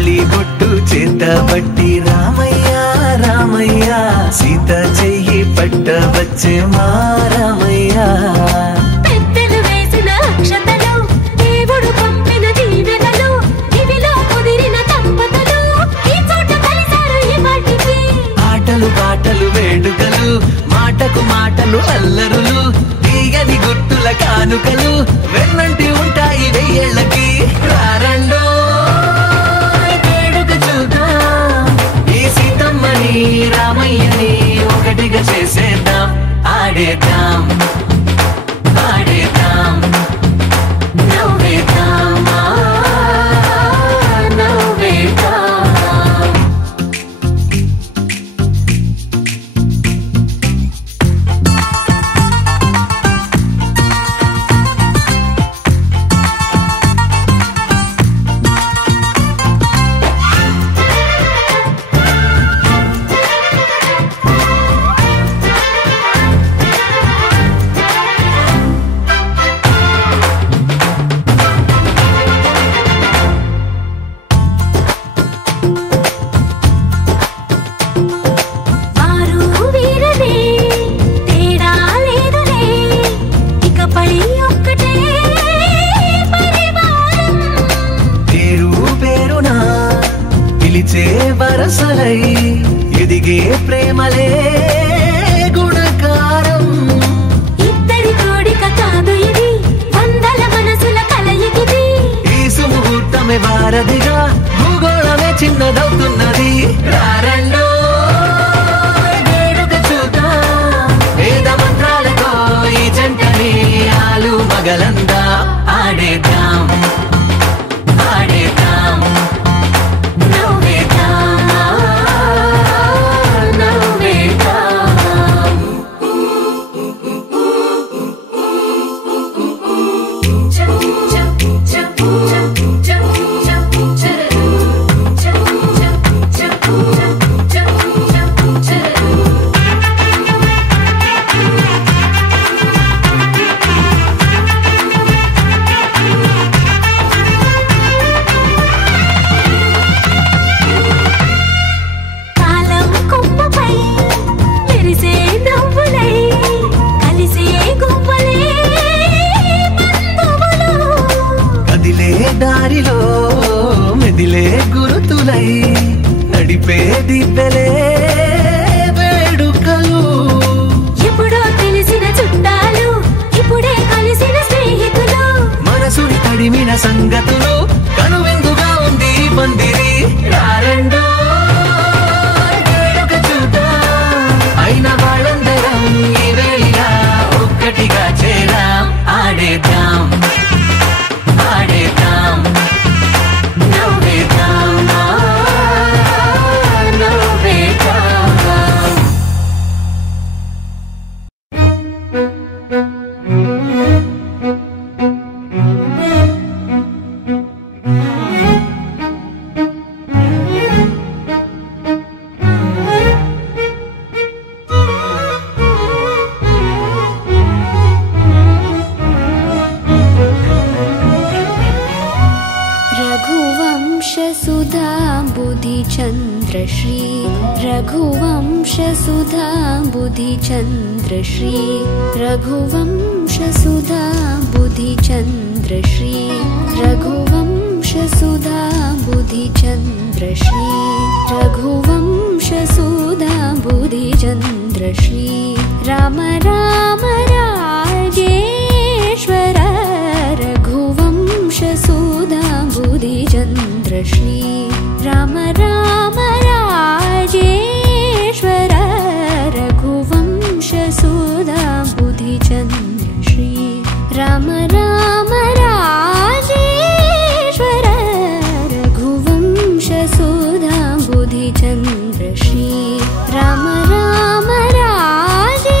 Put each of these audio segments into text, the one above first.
తాళి బొట్టు చేతబట్టి రామయ్య రామయ్య సీత చెయ్యి పట్టవచ్చే మా రామయ్య పెద్దలు వేసిన అక్షతలు దేవుడు పంపిన దీవెనలు ఇవిలో కుదిరిన దంపతులు ఈ చోట కలిసారు ఇవాటికి ఆటలు పాటలు వేడుకలు మాటకు మాటలు అల్లరులు తీయని గుర్తుల కానుకలు వెన్నంటి ఉంటాయి వెయ్యేళ్ళకి రారండో వేడుక చూద్దాం ఈ సీతమ్మని రామయ్యని ఒకటిగా చేసేద్దాం ఆడేద్దాం ఆడేద్దాం నవ్వేద్దాం నవ్వేద్దాం వరసలై ఎదిగే ప్రేమలే గుణకారం ఇద్దరి కోడిక కాదు ఇది వందల మనసుల కలయికిది ఈ సుముహూర్తమే వారధిగా భూగోళమే చిన్నదవుతున్నది రారండో వేడుక చూద్దాం వేద మంత్రాలతో ఈ జంటని ఆలు మగలందా ఆడేద్దాం ఆడేద్దాం దారిలో మెదిలే గురుతులై నడిపే దివ్వెలే వేడుకలు ఎప్పుడో తెలిసిన చుట్టాలు ఇప్పుడే కలిసిన స్నేహితులు మనసుని తడిమిన సంగతులు కనువిందుగా ఉంది పందిరి రారండో వేడుక చూద్దాం అయిన వాళ్ళందరం ఈ వేళ ఒక్కటిగా చేరాం ఆడేద్దాం ఆడేద్దాం నవ్వేద్దాం నవ్వేద్దాం श्री रघुवंश सुधा बुद्धि चंद्र श्री रघुवंश सुधा बुद्धि चंद्र श्री रघुवंश सुधा बुद्धि चंद्र श्री रघुवंश सुधा बुद्धि चंद्र श्री राम राम राजेश्वर रघुवंश सुधा बुद्धि चंद्र श्री राम राम राजेश्वर रघुवंश सुधा बुद्धि चंद्र श्री राम राम राजेश्वर रघुवंश सुधा बुद्धि चंद्र श्री राम राम राजेश्वर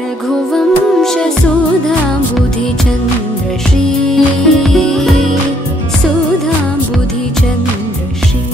रघुवंश सुधा बुद्धि चंद्र श्री सुधा बुद्धि चंद्र श्री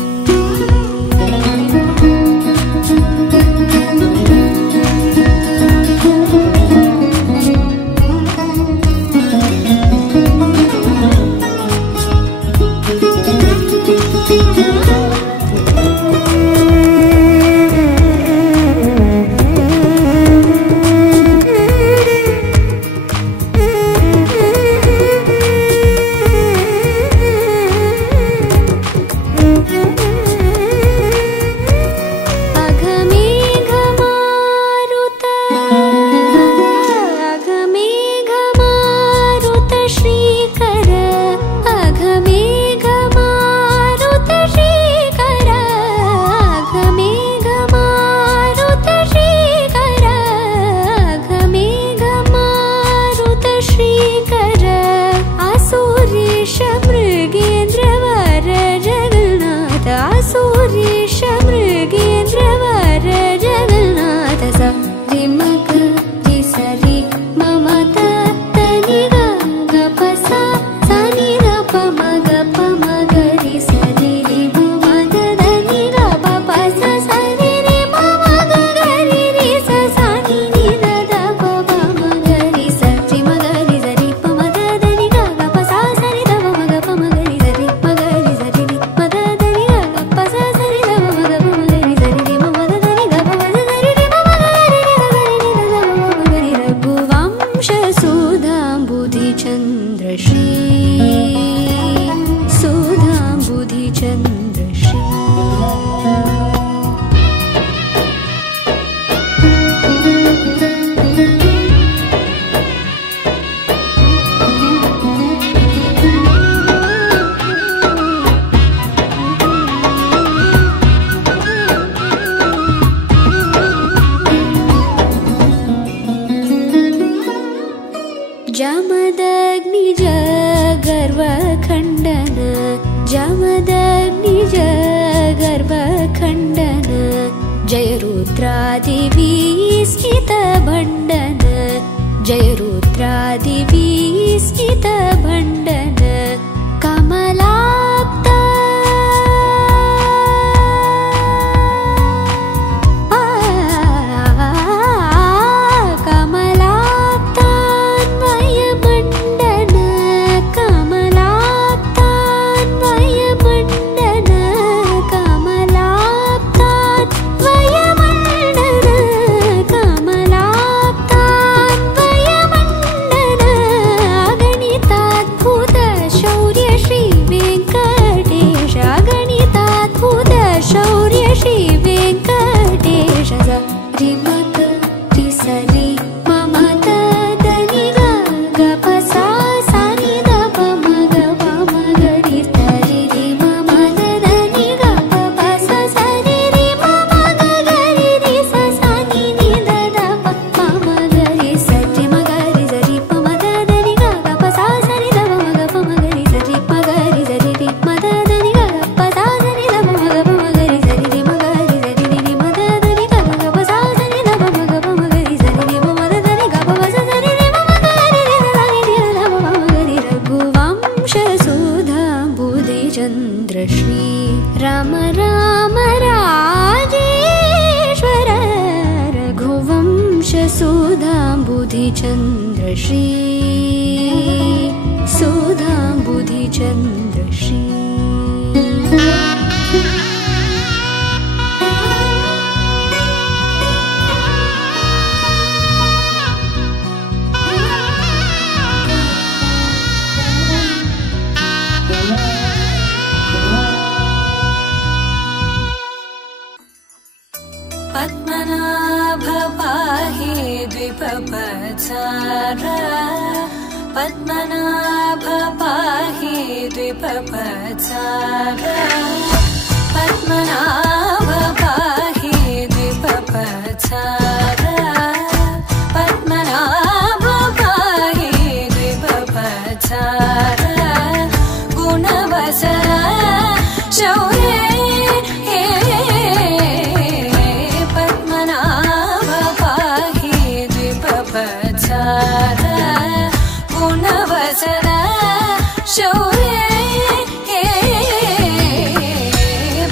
जमदग्निज गर्भखण्डन जय रुद्रादिवी स्मितभण्डन जय रुद्रादिवी स्मितभण्डन कमलाप्त राम राम राजेश्वर रघुवंश सुधाम्बुधिचन्द्रश्री सुधाम्बुधिचन्द्रश्री पद्मनाभ पाहि द्विपपचार पद्मनाभ पाहि द्विपपचार पद्मनाभ पाहि द्विपपचार पद्मनाभ पाहि द्विपपचार गुणवसर शौर्य गुणवसर शौर्य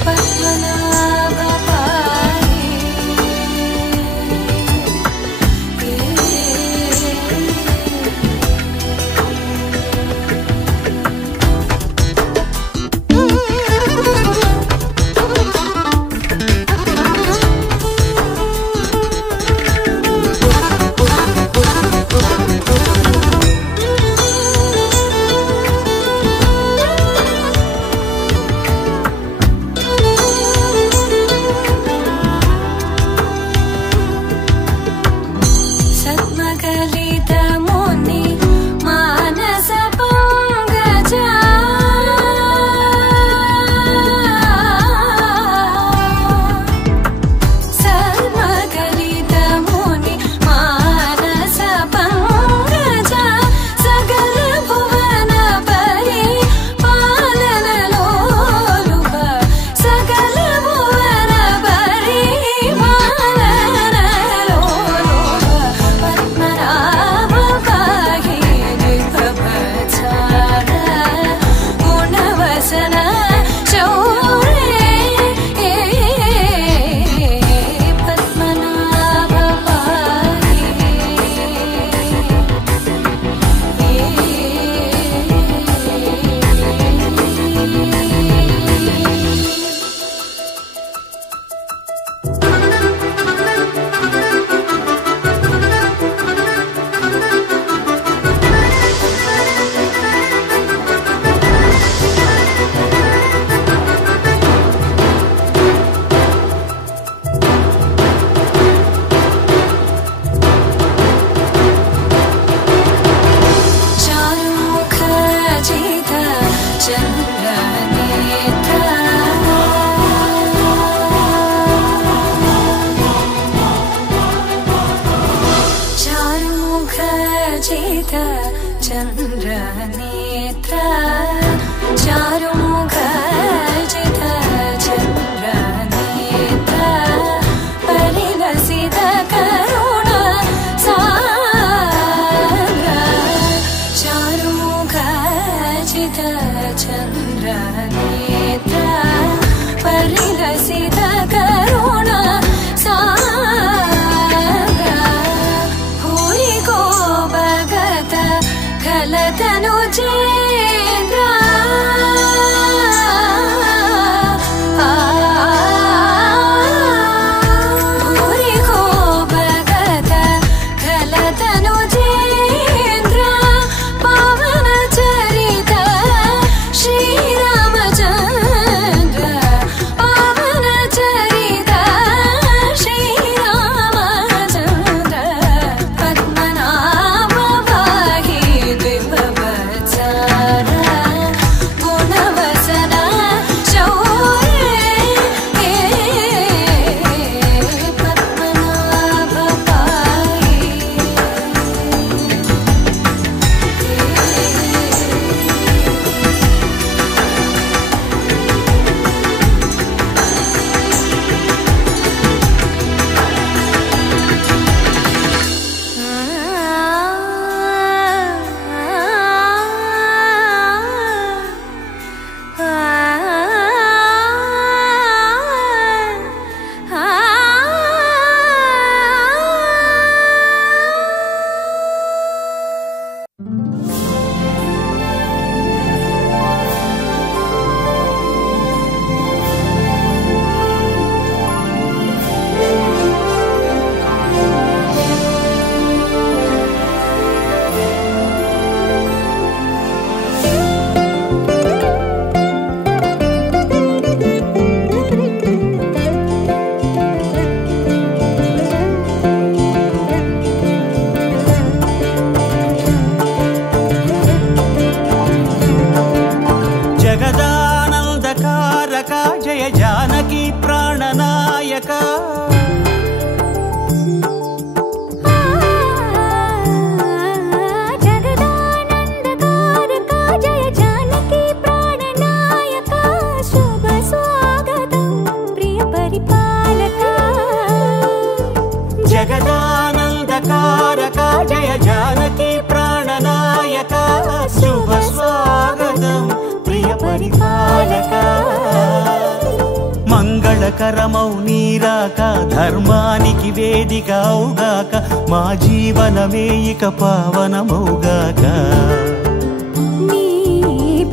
पद्मनाभ జగదానందకారక జయ జానకి ప్రాణనాయక జగదానందకారక జయ జానకి ప్రాణనాయక శుభ స్వాగతం ప్రియ పరిపాలక మంగళకరమౌ నీరాక ధర్మానికి వేదిక అవుగాక మా జీవనమే ఇక పావనమౌగాక నీ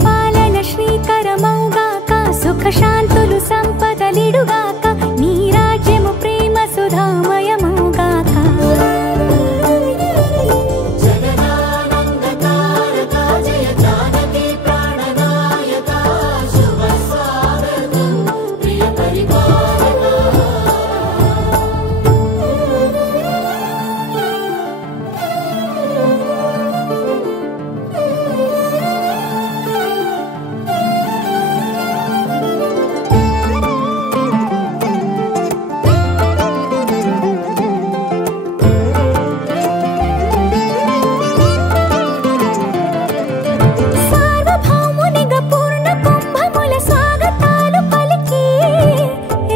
పాలన శ్రీకరమౌగాక సుఖ శాంతులు సంపదలిడుగాక నీ రాజ్యము ప్రేమ సుధామయమౌగాక జగదానందకారక జయ జానకి ప్రాణనాయక శుభ స్వాగతం ప్రియ పరిపాలక సార్వభౌమునిగా పూర్ణ కుంభముల స్వాగతాలు పలికి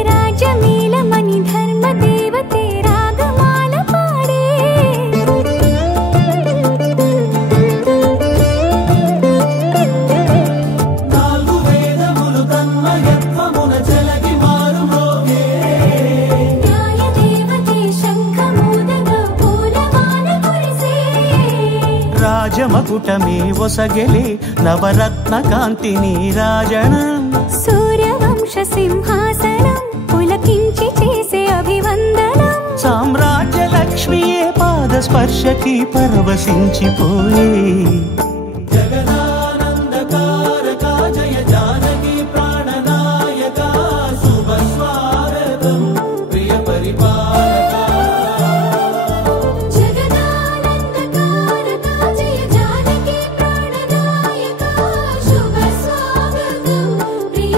రాజమేళమణి ధర్మ దేవతే రాగమాల పాడే నాలుగు వేదములు తన్మయత్వమున చెలగి మారు మోగే న్యాయ దేవతే శంఖమూదగా పూలమాల కురిసే రాజమకుటమే ఒసగెలే నవరత్న కాంతిని రాజనం సూర్యవంశ సింహాసనం పులకించి చేసే అభివందనం సామ్రాజ్య లక్ష్మియే పాద స్పర్శకి పరవశించిపోయే జగదానందకారక జయ జానకి ప్రాణనాయక శుభ స్వాగతం ప్రియ పరిపాలక జగదానందకారక జయ జానకి ప్రాణనాయక శుభ స్వాగతం ప్రియ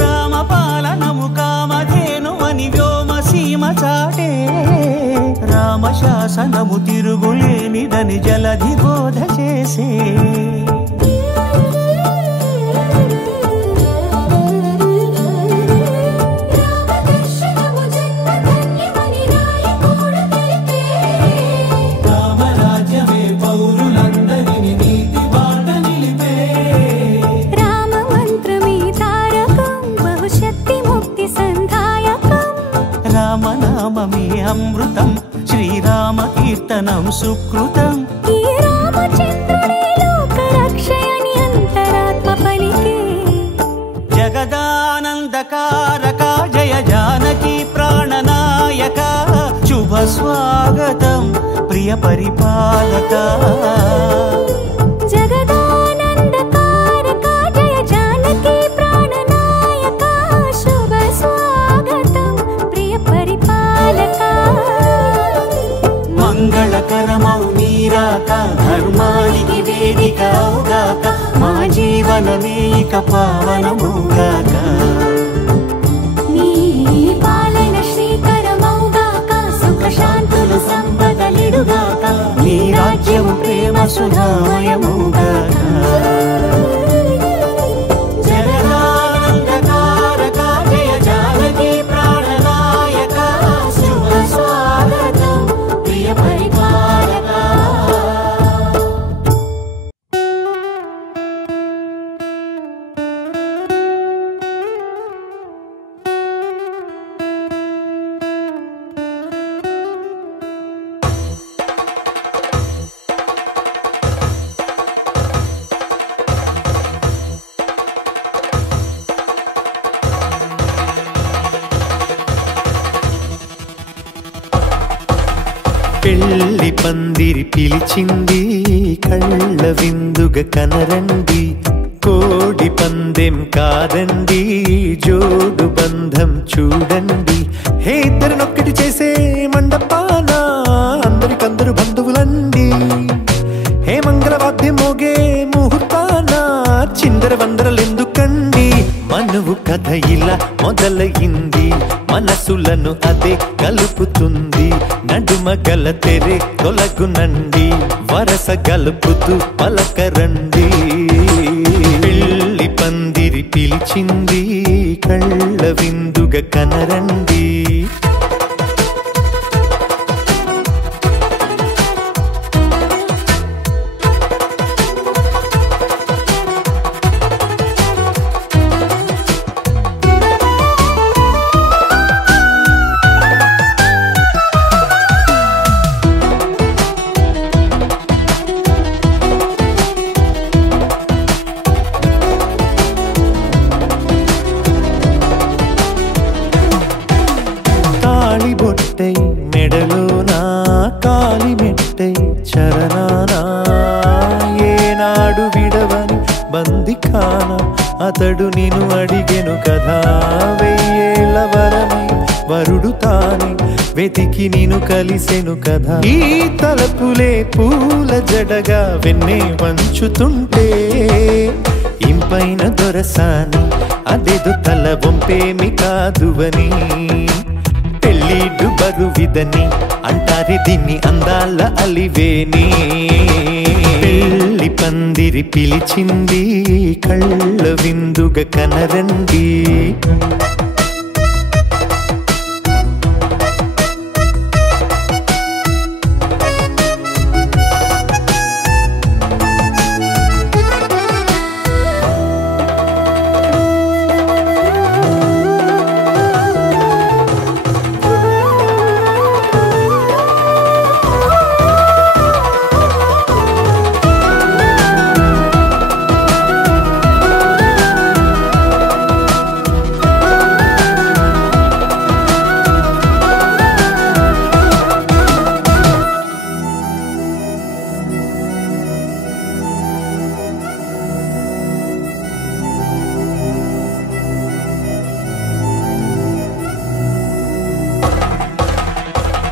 రామపాలనము కామధేను అని వ్యోమసీమ చాటే రామశాసనము తిరుగులేనిదని జలధి బోధ చేసే రామదర్శనము జన్మధన్యమని నాయకుడు తెలిపే రామరాజ్యమే పౌరులందరిని నీతి బాట నిలిపే రామ మంత్రమే తారకం బహుశక్తి ముక్తి సంధాయకం రామనామమే అమృతం శ్రీరామ కీర్తనం సుకృతం ఈ రామచంద్రుడే లోక రక్షయని అంతరాత్మ పలికే జగదానందకారక జయ జానకి ప్రాణనాయక శుభ స్వాగతం ప్రియ పరిపాలక జగదానందకారక జయ జానకి ప్రాణనాయక శుభ స్వాగతం ప్రియ పరిపాలక మంగళకరమౌ నీరాక ధర్మానికి వేదిక అవుగాక మా జీవనమే ఇక పావనమౌగాక నీ పాలన శ్రీకరమౌగాక సుఖ శాంతులు సంపదలిడుగాక నీ రాజ్యము ప్రేమ సుధామయమౌగాక జగదానందకారక జయ జానకి ప్రాణనాయక శుభ స్వాగతం ప్రియ పరిపాలక పెళ్లి పందిరి పిలిచింది కళ్ళ విందుగా కనరండి కోడి పందెం కాదండి జోడు బంధం చూడండి హే ఇద్దరినొక్కటి చేసే మండపాన అందరికందరు బంధువులండి హే మంగళవాద్యం మోగే ముహూర్తాన చిందర వందరలెందుకండి మనువు కథ ఇలా మొదలయింది మనసులను అదే కలుపుతుంది నడుమ గల తెరే తొలగునండి వరస గలుపుతూ పలకరండి పెళ్లి పందిరి పిలిచింది కళ్ళ విందుగా కనరండి మెడలోనా కాలి మెట్టై చరణానా ఏనాడు విడవని బందిఖానా అతడు నిన్ను అడిగెను కదా వెయ్యేళ్ళ వరమై వరుడు తానే వెతికి నిన్ను కలిసెను కదా ఈ తలపులే పూల జడగా వెన్నే వంచుతుంటే ఇంపైన దొరసాని అదేదో తల వంపేమి కాదువని పెళ్ళిడు బరువిదని అంటారే దీన్ని అందాల అలివేని పెళ్లి పందిరి పిలిచింది కళ్ళ విందుగా కనరండి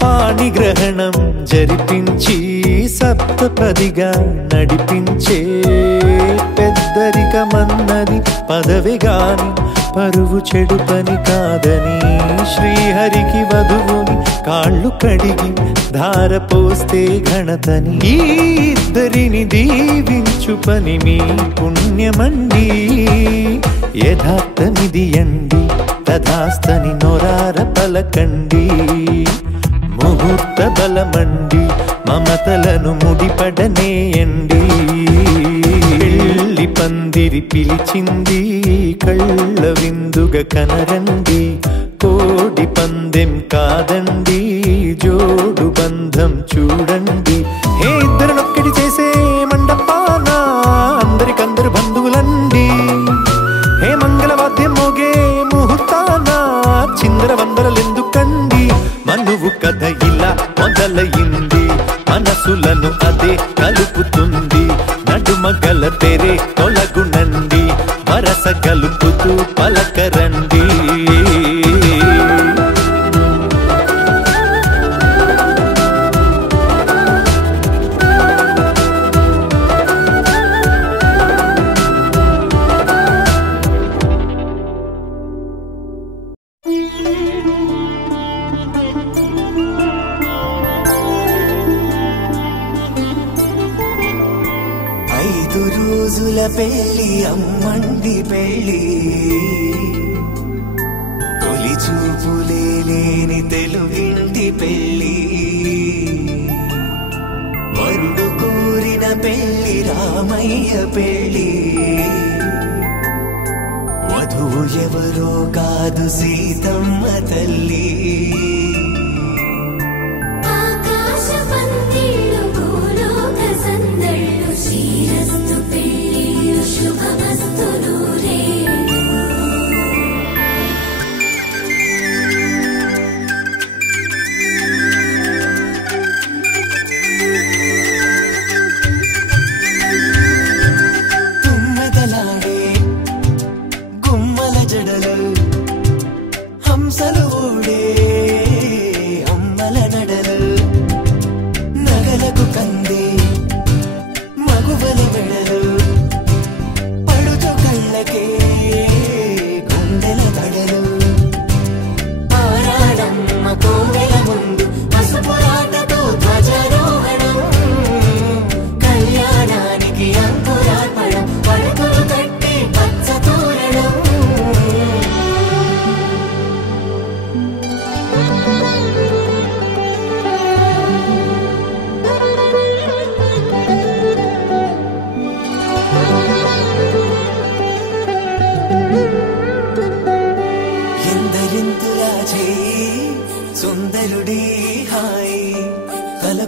పాణిగ్రహణం జరిపించి సప్తపదిగా నడిపించే పెద్దరికమన్నది పదవి గాని పరువు చెడు పని కాదని శ్రీహరికి వధువుని కాళ్ళు కడిగి ధార పోస్తే ఘనతని ఈ ఇద్దరిని దీవించు పని మీ పుణ్యమండి యథార్థమిది అండి తథాస్తని నొరార పలకండి ముహూర్త బలమండి మమతలను ముడిపడనేయండి పెళ్లి పందిరి పిలిచింది కళ్ళ విందుగా కనరండి కోడి పందెం కాదండి జోడు బంధం చూడండి హే ఇద్దరినొక్కటి చేసే మండపాన అందరికందరు బంధువులండి హే మంగళవాద్యం మోగే ముహూర్తాన చిందర వందరలెందుకండి మనువు కథ ఇలా మొదలయింది మనసులను అదే కలుపుతుంది నడుమ గల తెరే తొలగునండి వరస కలుపుతూ పలకరండి రోజుల పెళ్లి అమ్మండి పెళ్లి తొలి చూపులే లేని తెలుగింటి పెళ్లి వరుడు కోరిన పెళ్లి రామయ్య పెళ్లి వధువు ఎవరో కాదు సీతమ్మ తల్లి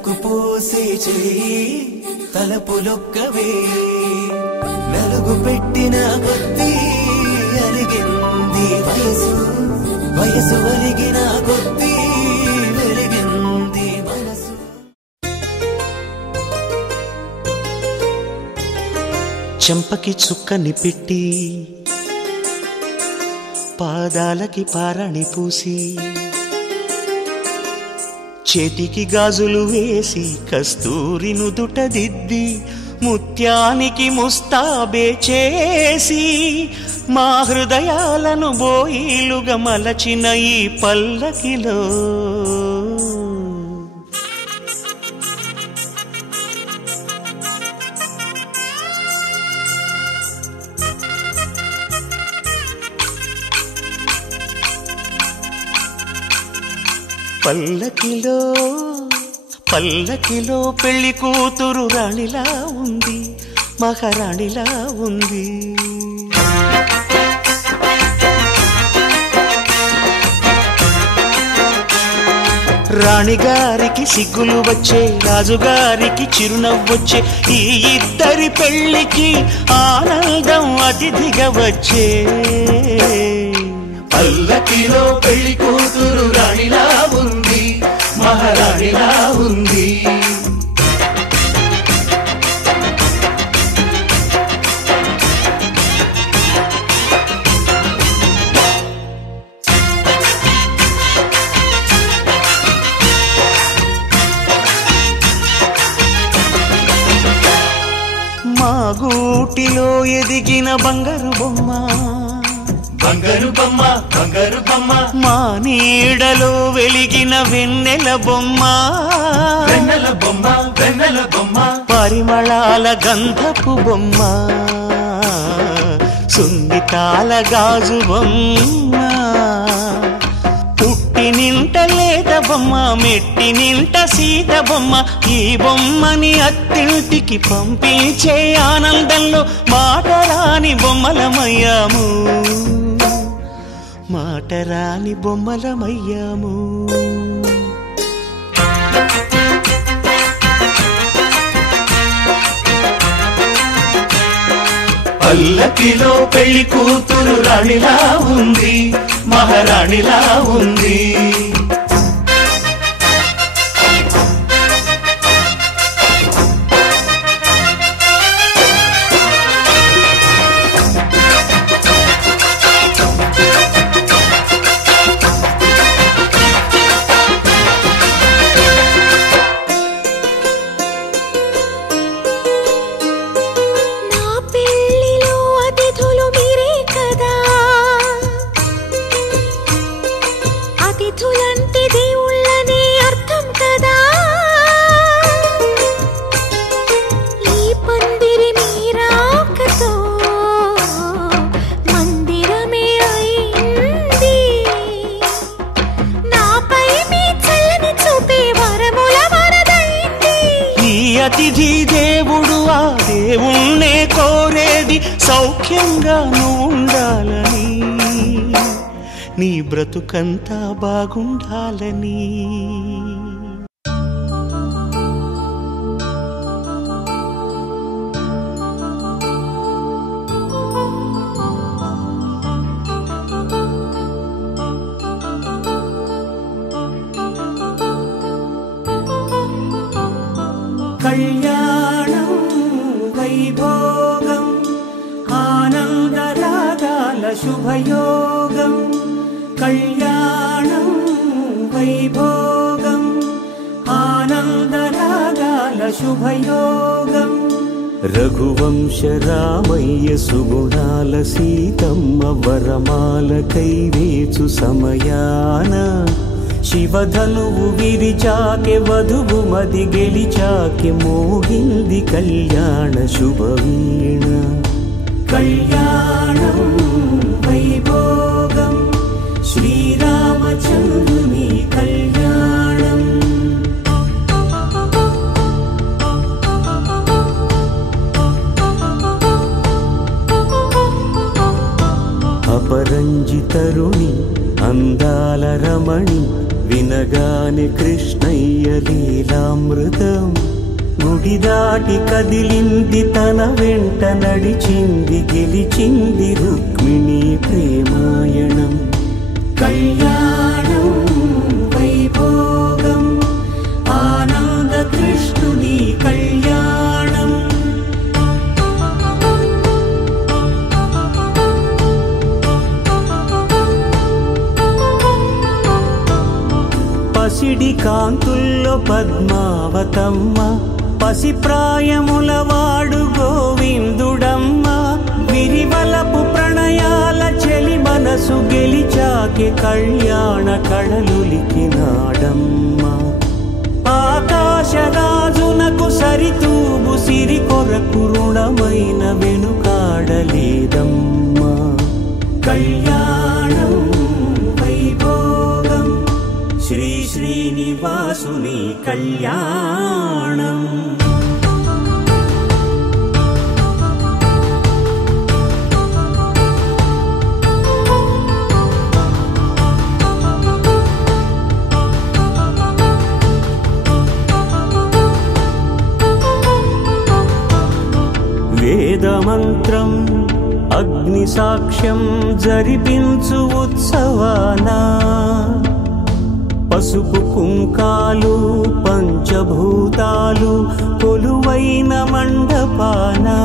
తలకు పోసే చేయి తలపులొక్కవే నలుగు పెట్టిన కొద్దీ అలిగింది వయసు వయసు ఒలిగిన కొద్దీ వెలిగింది మనసు. చెంపకి చుక్కని పెట్టి పాదాలకి పారాణి పూసి చేతికి గాజులు వేసి కస్తూరి నుదుట దిద్ది ముత్యానికి ముస్తాబే చేసి మా హృదయాలను బోయిలుగా మలచిన ఈ పల్లకిలో పల్లకిలో పల్లకిలో పెళ్లి కూతురు రాణిలా ఉంది మహారాణిలా ఉంది. రాణిగారికి సిగ్గులు వచ్చే రాజుగారికి చిరునవ్వొచ్చే ఈ ఇద్దరి పెళ్లికి ఆనందం అతిథిగా వచ్చే. పల్లకిలో పెళ్లి కూతురు రాణిలా ఉంది మహారాణిలా ఉంది. మా గూటిలో ఎదిగిన బంగారు బొమ్మ బంగారు బొమ్మ బంగారు బొమ్మ మా నీడలో వెలిగిన వెన్నెల బొమ్మ వెన్నెల బొమ్మ వెన్నెల బొమ్మ పరిమళాల గంధపు బొమ్మ సున్నితాల గాజు బొమ్మ పుట్టి నింట లేత బొమ్మ మెట్టి నింట సీత బొమ్మ. ఈ బొమ్మని అత్తింటికి పంపించే ఆనందంలో మాటరాని బొమ్మలమయ్యాము మాటరాని బొమ్మలమయ్యాము. పల్లకిలో పెళ్లి కూతురు రాణిలా ఉంది మహారాణిలా ఉంది. అతిథి దేవుడు ఆ దేవుణ్ణే కోరేది సౌఖ్యంగా నువ్వు ఉండాలని నీ బ్రతుకంతా బాగుండాలని. కళ్యాణం వైభోగం ఆనందరాగాల శుభయోగం. కళ్యాణం వైభోగం ఆనందరాగాల శుభయోగం. రఘువంశ రామయ్య సుగుణాల సీతమ్మ వరమాల కైవేచు సమయాన శివధనువు విరిచాకె వధువు మది గెలిచాకె మోగింది కళ్యాణ శుభవీణ. కళ్యాణం వైభోగం శ్రీరామచంద్రుని కళ్యాణం. అపరంజి తరుణి అందాల రమణి వినగానే కలలే కృష్ణయ్య లీలామృతం గుడి దాటి కదిలింది తన వెంట నడిచింది గెలిచింది రుక్మిణి ప్రేమాయణం కళ్యాణం వైభోగం ఆనంద కృష్ణుని కళ్యాణం పసిడి కాంతుల్లో పద్మావతమ్మ పసిప్రాయముల వాడు గోవిందుడమ్మ విరివలపు ప్రణయాల చెలి మనసు గెలిచాకే కళ్యాణ కళలులికినాడమ్మ ఆకాశరాజునకు సరితూబు సిరి కొరకు రుణమైన వెనుకాడలేదమ్మా కళ్యాణం వైభోగం శ్రీ శ్రీనివాసుని కళ్యాణం వేదమంత్రం అగ్ని సాక్ష్యం జరిపించు ఉత్సవానా పసుపు కుంకాలు పంచభూతాలు కొలువైన మండపానా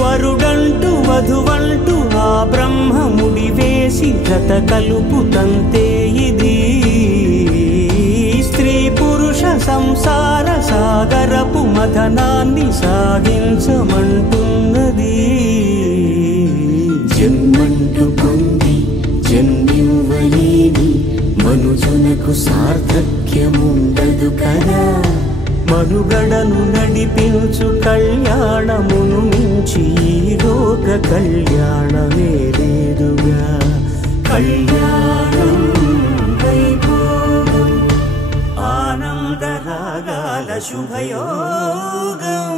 వరుడంటూ వధువంటూ ఆ బ్రహ్మముడి వేసి జత కలుపుతంతే ఇది స్త్రీ పురుష సంసార సాగరపు మథనాన్ని సాగించమంటున్నది జన్మంటూ పొంది జన్మివ్వలేని మనుజునకు సార్థక్యముండదు కదా మనుగడను నడిపించు కళ్యాణమును మించి ఈ లోక కళ్యాణమే లేదుగా కళ్యాణం వైభోగం ఆనందరాగాల శుభయోగం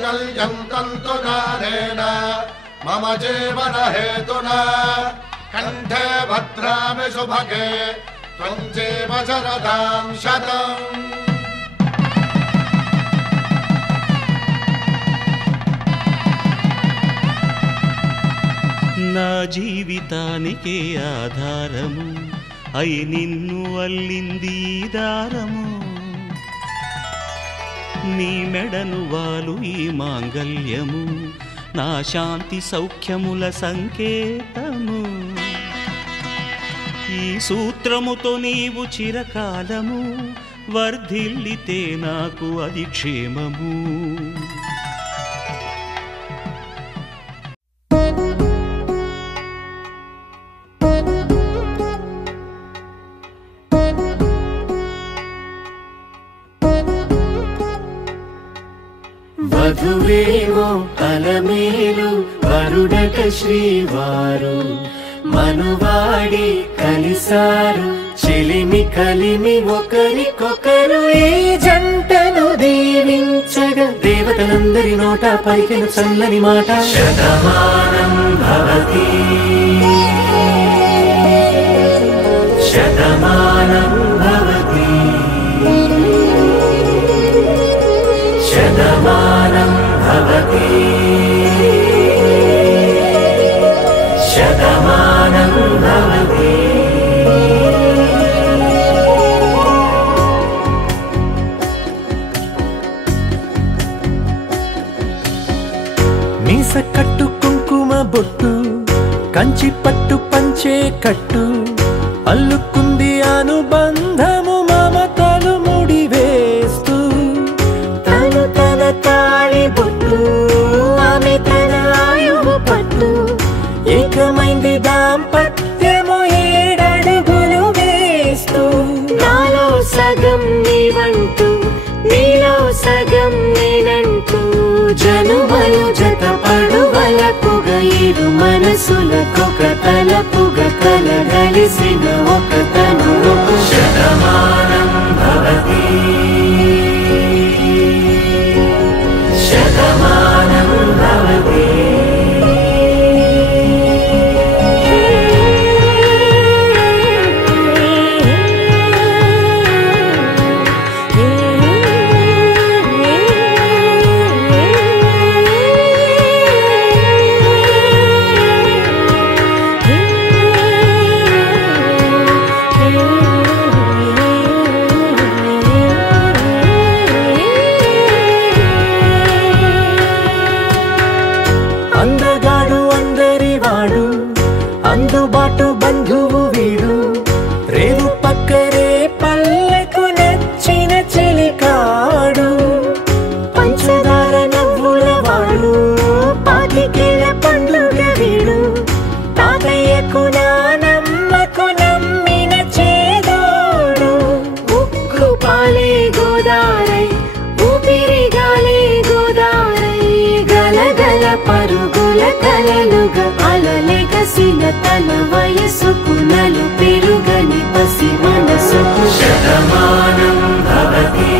माङ्गल्यं तन्तुनानेन मम जीवन हेतुना कंठे भद्रामि शुभगे त्वं जीव शरदां शतम्। నా జీవితానికే ఆధారము అయి నిన్ను అల్లింది దారము నీ మెడను వాలు ఈ మాంగల్యము నా శాంతి సౌఖ్యముల సంకేతము ఈ సూత్రముతో నీవు చిరకాలము వర్ధిల్లితే నాకు అది క్షేమము వధువేమో అలమేలు వరుడట శ్రీవారు మనువాడి కలిసారు చెలిమి కలిమి ఒకరికొకరు ఈ జంటను దీవించగా దేవతలందరి నోట పలికిన చల్లని మాట శతమానం భవతి శతమానం భవతి శతమానం భవతి శతమానం భవతి మీస కట్టు కుంకుమ బొట్టు కంచి పట్టు పంచే కట్టు అల్లుకుంది అనుబంధము మమతలు ముడివేస్తూ తను తన తాళి బొట్టు ఆమె తన ఆయువు పట్టు ఏకమైంది దాంపత్యము 7 అడుగులు వేస్తూ నాలో సగం నీవంటూ నీలో సగం నేనంటూ జనుమలు జత పడువలపుగ ఇరు మనసులకొక తలపుగ కలగలిసిన ఒక తను శతమానం భవతి శతమానం భవతి అందగాడు అందరివాడు అందుబాటు బంధువు వీడు రేవు పక్కరే పల్లెకు నచ్చిన చెలికాడు పంచదార నవ్వుల వాడు పాతికేల పండుగ వీడు తాతయ్యకు నానమ్మకు నమ్మిన చేదోడు ఉక్కు పాలే గోదారై ఊపిరిగాలే గోదారై గలగల పరుగుల కలలుగా అలలెగసిన తన వయసుకు నలు పెరుగని పసి మనసుకు శతమానం భవతి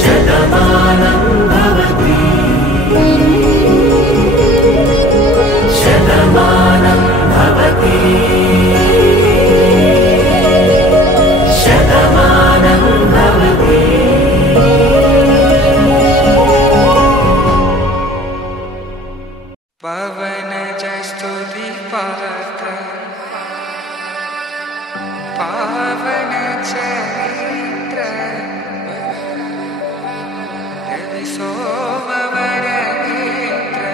శతమానం భవతి శతమానం భవతి శతమానం భవతి పవనజ స్తుతి పాత్ర పావన చరిత్ర రవి సోమవర నేత్ర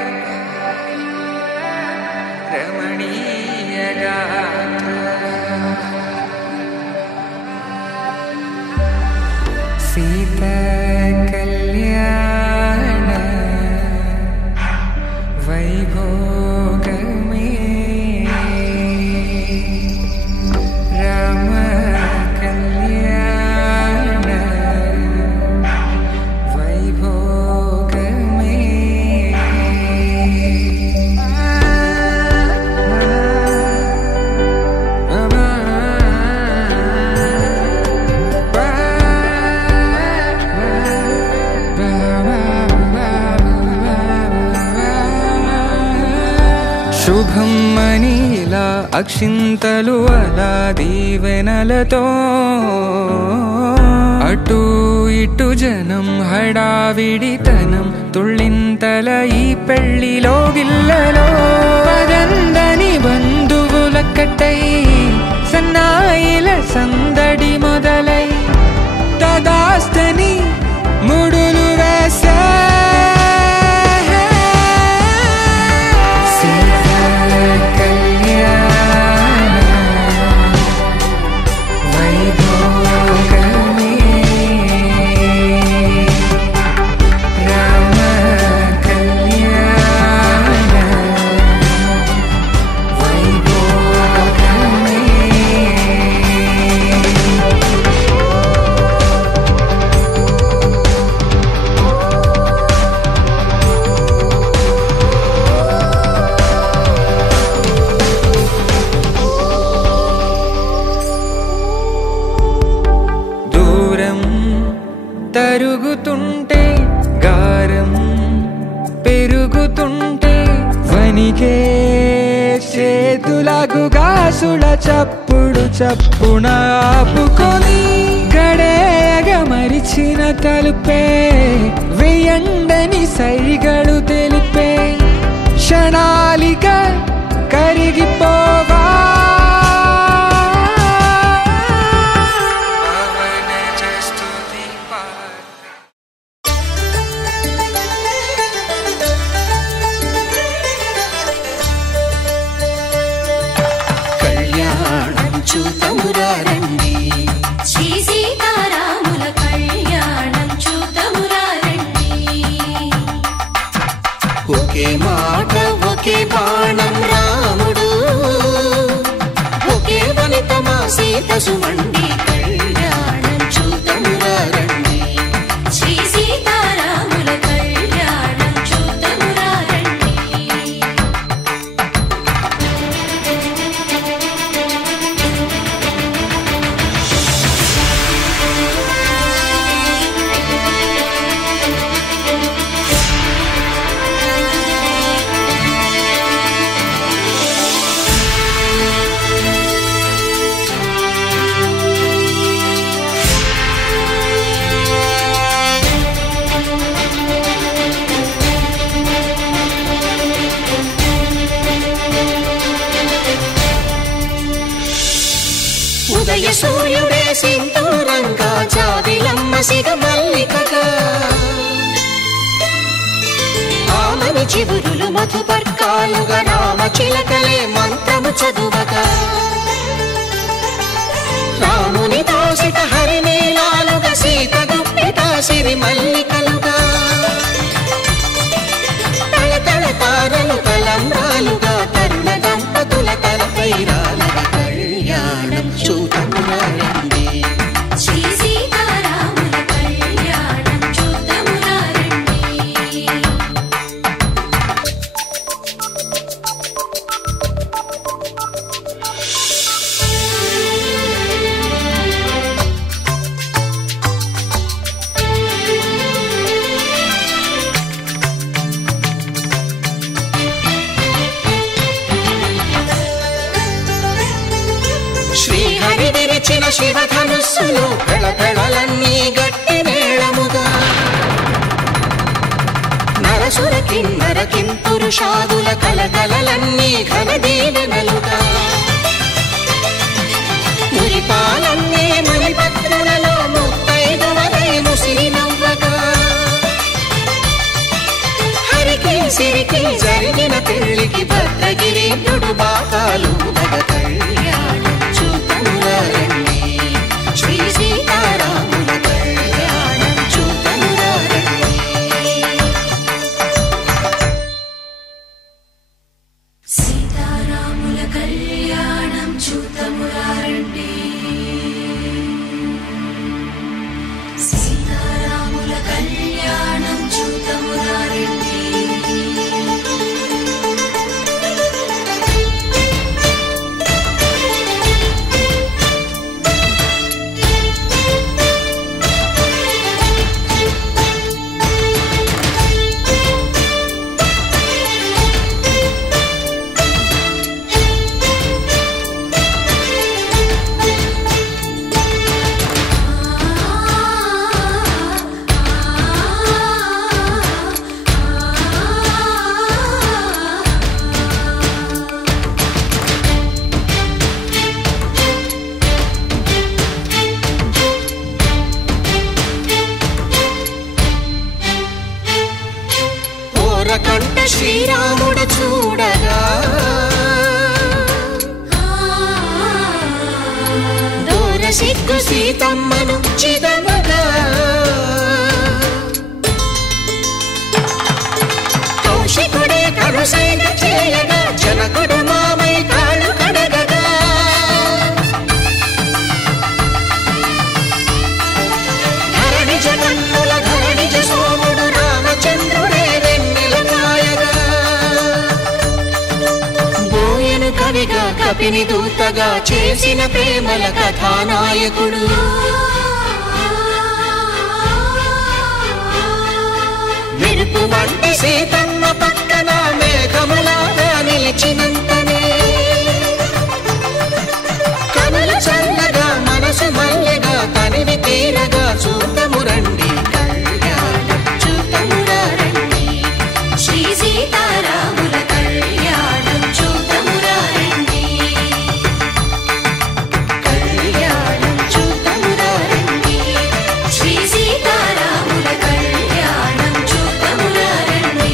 రమణీయ గాత్ర సీత కళ్యాణ వైభోగమే రామ కళ్యాణ వైభోగ శుభం మనీలా అక్షింతలు అలా దీవెనలతో అటు ఇటు జనం హడావిడితనం తుళ్ళింతల ఈ పెళ్లిలో గిల్లలో పదందని బంధువుల కట్టై సన్నాయిల సందడి మొదలై తదాస్తని ముడులు వేసే తరుగుతుంటే గారం పెరుగుతుంటే వనికే చేతులకు గాసుల చప్పుడు చప్పున ఆపుకొని గడేయగ మరిచిన తలుపే వెయ్యండని సైగడు తెలిపే క్షణాలిక కరిగిపోవా చూతమురారండి శ్రీ సీతారాముల కళ్యాణం చూతమురారండి ఒకే మాట ఒకే బాణం రాముడు ఒకే వనిత మా సీత సుమండి కళ్యాణం చూతమురారండి శ్రీ సీతారాముల కళ్యాణం చూతమురారండి ఉదయ సూర్యుడే సింధూరంగా జాబిలమ్మ సిగ మల్లికగా ఆమని చివురులు మధుపర్కాలుగా రామ చిలకలే మంత్రము చదువగా రాముని దోసిట హరినీలాలుగా సీత గుప్పిట సిరి మల్లికలుగా తళతళ తారలు తలంబ్రాలుగా తరుణ దంపతుల తలపైరాలగా కళ్యాణం చూతమురారండి శ్రీ సీతారాముల కళ్యాణం చూతమురారండి శ్రీహరి విరిచిన శివధనుస్సులు పెళపెళలన్నీ గట్టి మేళముగా నరసుర కిన్నర కింపురుషాదుల కలకలలన్నీ ఘన దీవెనలుగా మురిపాలన్నీ మణిపత్రులలో ముత్తైదువలై ముసిరి నవ్వగా హరికి సిరికి జరిగిన పెళ్లికి భద్రగిరీంద్రుడు బాకాలు కళ్యాణం చూతమురారండి శ్రీ సీతారాముల కళ్యాణం చూతమురారండి సీతారాముల కళ్యాణం చూతమురారండి సీతారాముల కళ్యాణం చూతమురారండి దొరకంట శ్రీరాముడు చూడగా దూర సిగ్గు సీతమ్మను చిదమగా కౌశికుడే కరుసైన చేయగా జనకుడు మామై కాళ్ళు కడగగా ధరణి జగన్నుల ధరణిజ సోముడు రామచంద్రుడే వెన్నెల కాయగా బోయను కవిగా కపిని దూతగా చేసిన ప్రేమల కథానాయకుడు మెరుపు వంటి సీతమ్మ పక్కన మేఘములాగా నిలిచినంతనే కనులు చల్లగా మనసు మల్లెగా తనివి తీరగా చూతము రండి కళ్యాణం చూతమురా రండి శ్రీ సీతారాముల కళ్యాణం చూతమురా రండి కళ్యాణం చూతమురా రండి శ్రీ సీతారాముల కళ్యాణం చూతమురా రండి.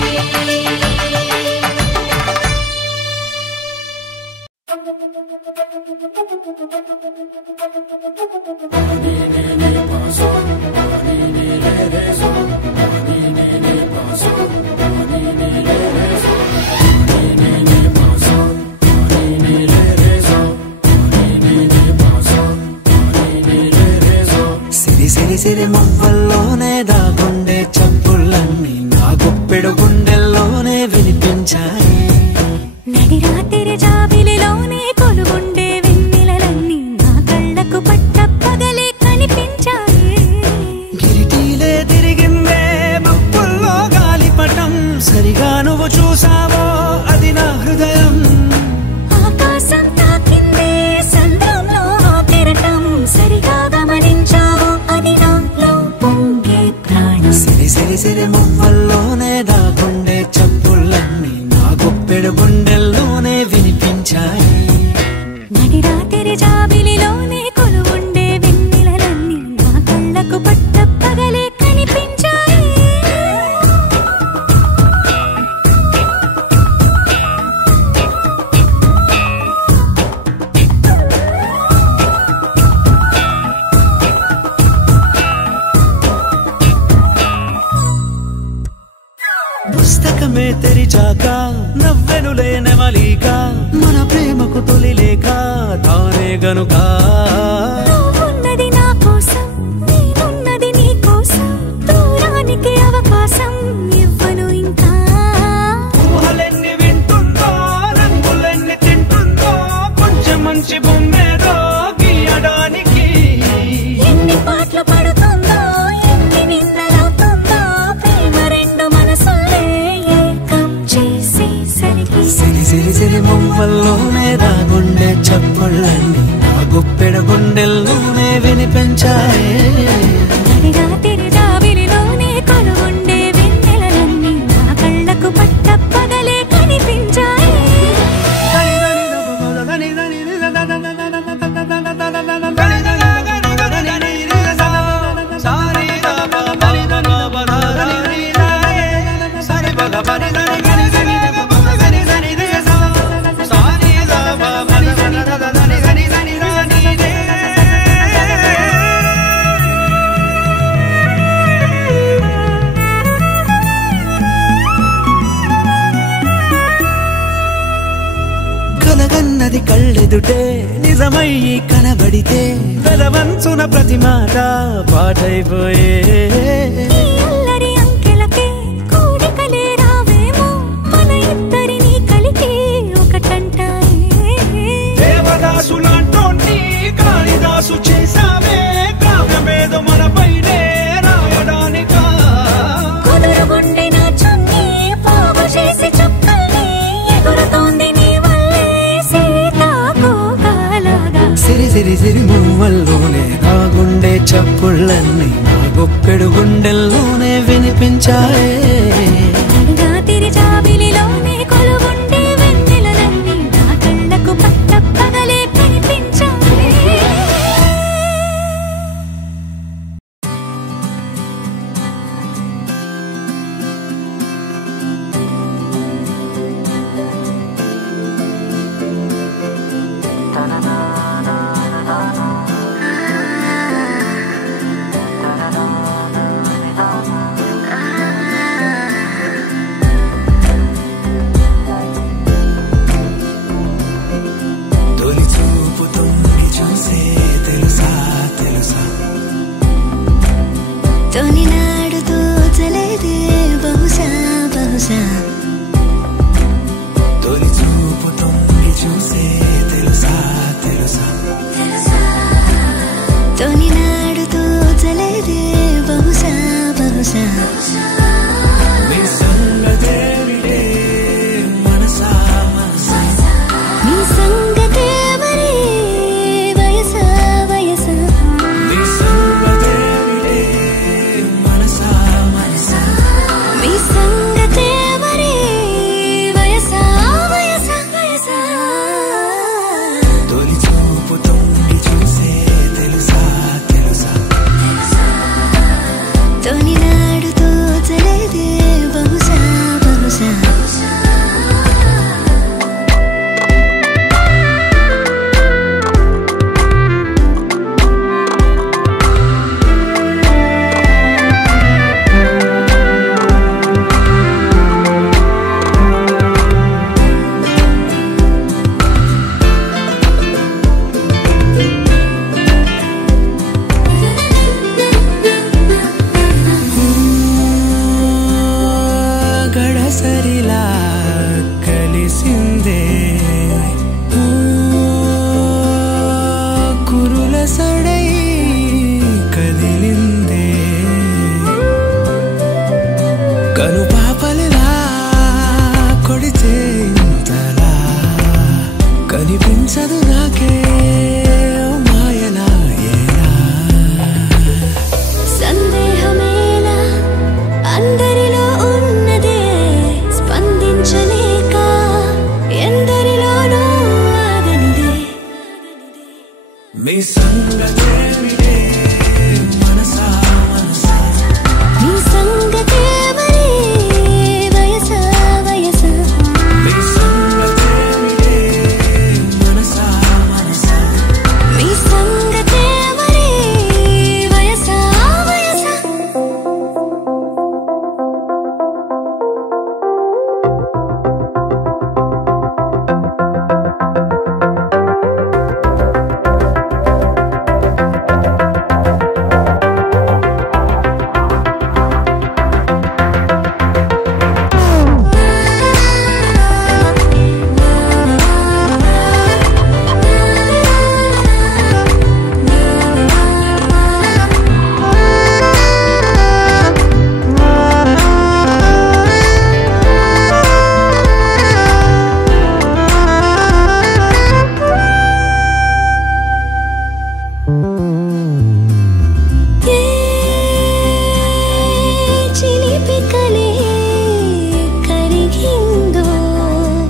సిరి సిరి సిరి మువ్వల్లోనే దాగుండే చప్పుళ్ళన్నీ నా గుప్పెడు గుండెల్లోనే వినిపించాయి. నడి రాత్రి జాబిలిలోనే కొలుగుండే వెన్నెలలన్నీ నా కళ్ళకు పట్ట పగలే కనిపించాయి. గిరిటీలే తిరిగిందే మప్పుల్లో గాలిపటం సరిగా నువ్వు చూసావో అది నా హృదయం. ఆకాశం తాకిందే సంద్రంలో కెరటం సరిగా గమనించావో అది నాలో పొంగే ప్రాణం. సిరి సిరి సిరి మువ్వల్లోనే దాగుండే చప్పుళ్ళన్నీ నా గుప్పెడు గుండెల్లోనే వినిపించాయి. నడి రాత్రి జాబిలిలోనే కొలువుండే వెన్నెలలన్నీ నా కళ్ళకు పట్ట పగలే కనిపించాయి. పుస్తకమే తెరిచాక నవ్వెనులే నెమలిక మన ప్రేమకు తొలి లేఖ తానే గనుక. నువ్వున్నది నా కోసం నేనున్నది నీ కోసం దూరానికి అవకాశం ఇవ్వను ఇంకా. ఊహలెన్ని వింటుందో రంగులెన్ని తింటుందో కొంచెం మంచి బొమ్మేదో గీయడానికి. ఎన్ని పాటలు పడుతుందో ఎన్ని నిన్నలవుతుందో ప్రేమ రెండు మనసులే ఏకం చేసేసరికి. సిరి సిరి సిరి మువ్వల్లోనే దాగుండే చప్పుళ్ళన్నీ నా గుప్పెడు గుండెల్లోనే వినిపించాయి. నడి రాత్రి జాబిలిలోనే కొలువుండే వెన్నెలలన్నీ నా కళ్ళకు పట్ట పగలే కనిపించాయి. కలగన్నది కళ్ళెదుటే నిజమయ్యి కనబడితే వెలవంచున ప్రతి మాట పాటైపోయే. ఈ అల్లరి అంకెలకే కూడికలే రావేమో మన ఇద్దరిని కలిపి ఒకటంటాయే. దేవదాసులాంటోని కాళిదాసు చేసావే కావ్యమేదో మనపైనే రాయడానికా. కుదురుగుండె నా చున్నీ పోగు చేసి చుక్కల్ని ఎగురుతోంది నీ వల్లే సీతాకోకలాగా. సిరి సిరి సిరి మువ్వల్లోనే దాగుండే చప్పుళ్ళన్నీ నా గుప్పెడు గుండెల్లోనే వినిపించాయే. నడి రాత్రి జాబిలిలోనే కొలువుండే వెన్నెలలన్నీ నా కళ్ళకు పట్ట పగలే కనిపించాయి. బహుశా తొలి చూపు తొంగి చూసే తెలుసా తెలుసా తొలి నాడు తోచలేదే బహుశా బహుశా నీ సంగతేమిటే మనసా మనసా నీ సంగతే మరి వయసా వయసా నీ సంగతేమిటే మనసా మనసా నీ సంగతే మరి వయసా వయసా వయసా తొలి చూపు తొంగి చూసే తెలుసా తెలుసా తొలి నాడు తోచలేదే బహుశా బహుశా గడసరిలా కలిసిందే కురుల సడై కదిలిందే కను పాపలిలా కొడితే ఇంతలా కనిపించదు నాకే మాయలా ఏలా సందేహమేలా అందరిలో ఉన్నదే స్పందించలేక ఎందరిలోనూ ఆగనిదే మీ సంగతేమిటే మనసా మనసా నీ సంగతే మరి వయసా వయసా మీ సంగతేమిటే మనసా మనసా నీ సంగతే మరి వయసా వయసా చిలిపి కలే కరిగిందో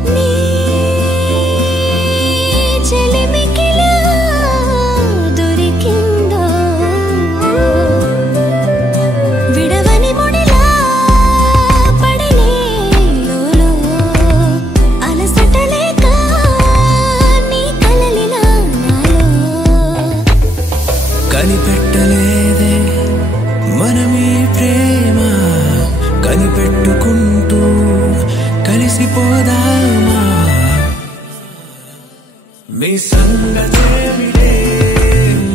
నీ చెలిమికిలా దొరికిందో విడవని ముడిలా పడలే లోలో అలసటలేక నీ కలలిలా నాలో కనిపెట్టలేదే మనమీ ప్రేమ కనిపెట్టుకుంటూ కలిసిపోదామా మీ సంగతేమిటే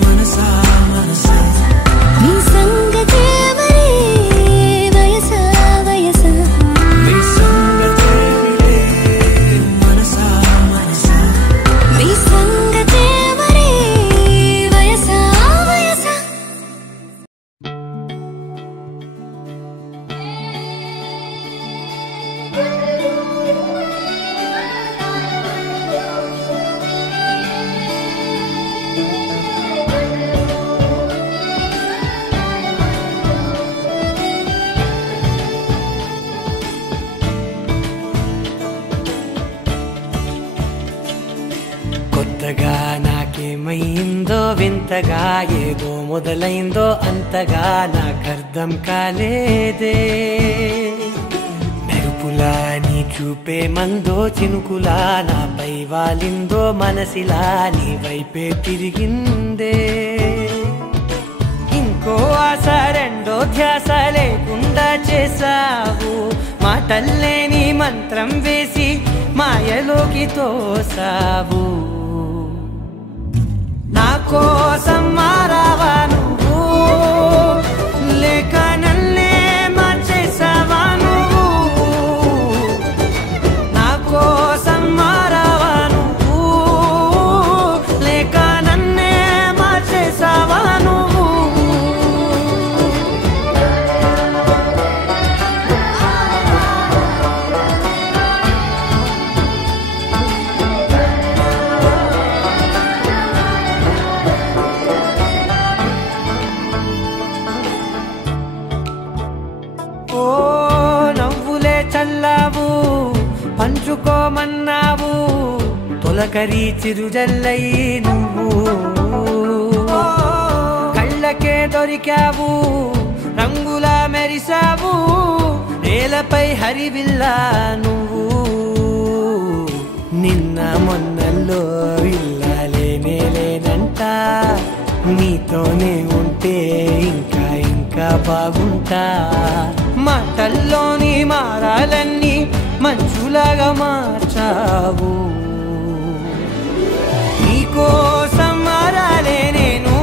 మనసా మనసా నీ సంగతే మరి వయసా వయసా మీ సంగతేమిటే మనసా మనసా నీ సంగతే మరి వయసా వయసా కొత్తగా నాకేమైందో వింతగా ఏదో మొదలైందో అంతగా నాకర్థం కాలేదే మెరుపులా నీ చూపే మందో చినుకులా నాపై వాలిందో మనసిలా నీ వైపే తిరిగిందే ఇంకో ఆశ రెండో ధ్యాస లేకుండా చేసావు మాటల్లే నీ మంత్రం వేసి మాయలోకి తోసావు నా కోసం మారావా నువ్వు లేక నన్నే మార్చేసావా నువ్వు చల్లావు పంచుకోమన్నావు తొలకరి చిరుజల్లై నువ్వు కళ్ళకే దొరికావు రంగులా మెరిసావు నేలపై హరివిల్లా నువ్వు నిన్న మొన్నల్లో ఇల్లాలేనేలేనంట నీతోనే ఉంటే ఇంకా ఇంకా బాగుంటా మాటల్లోని మారాలన్నీ మంచులాగా మార్చావు నీకోసం మారాలే నేను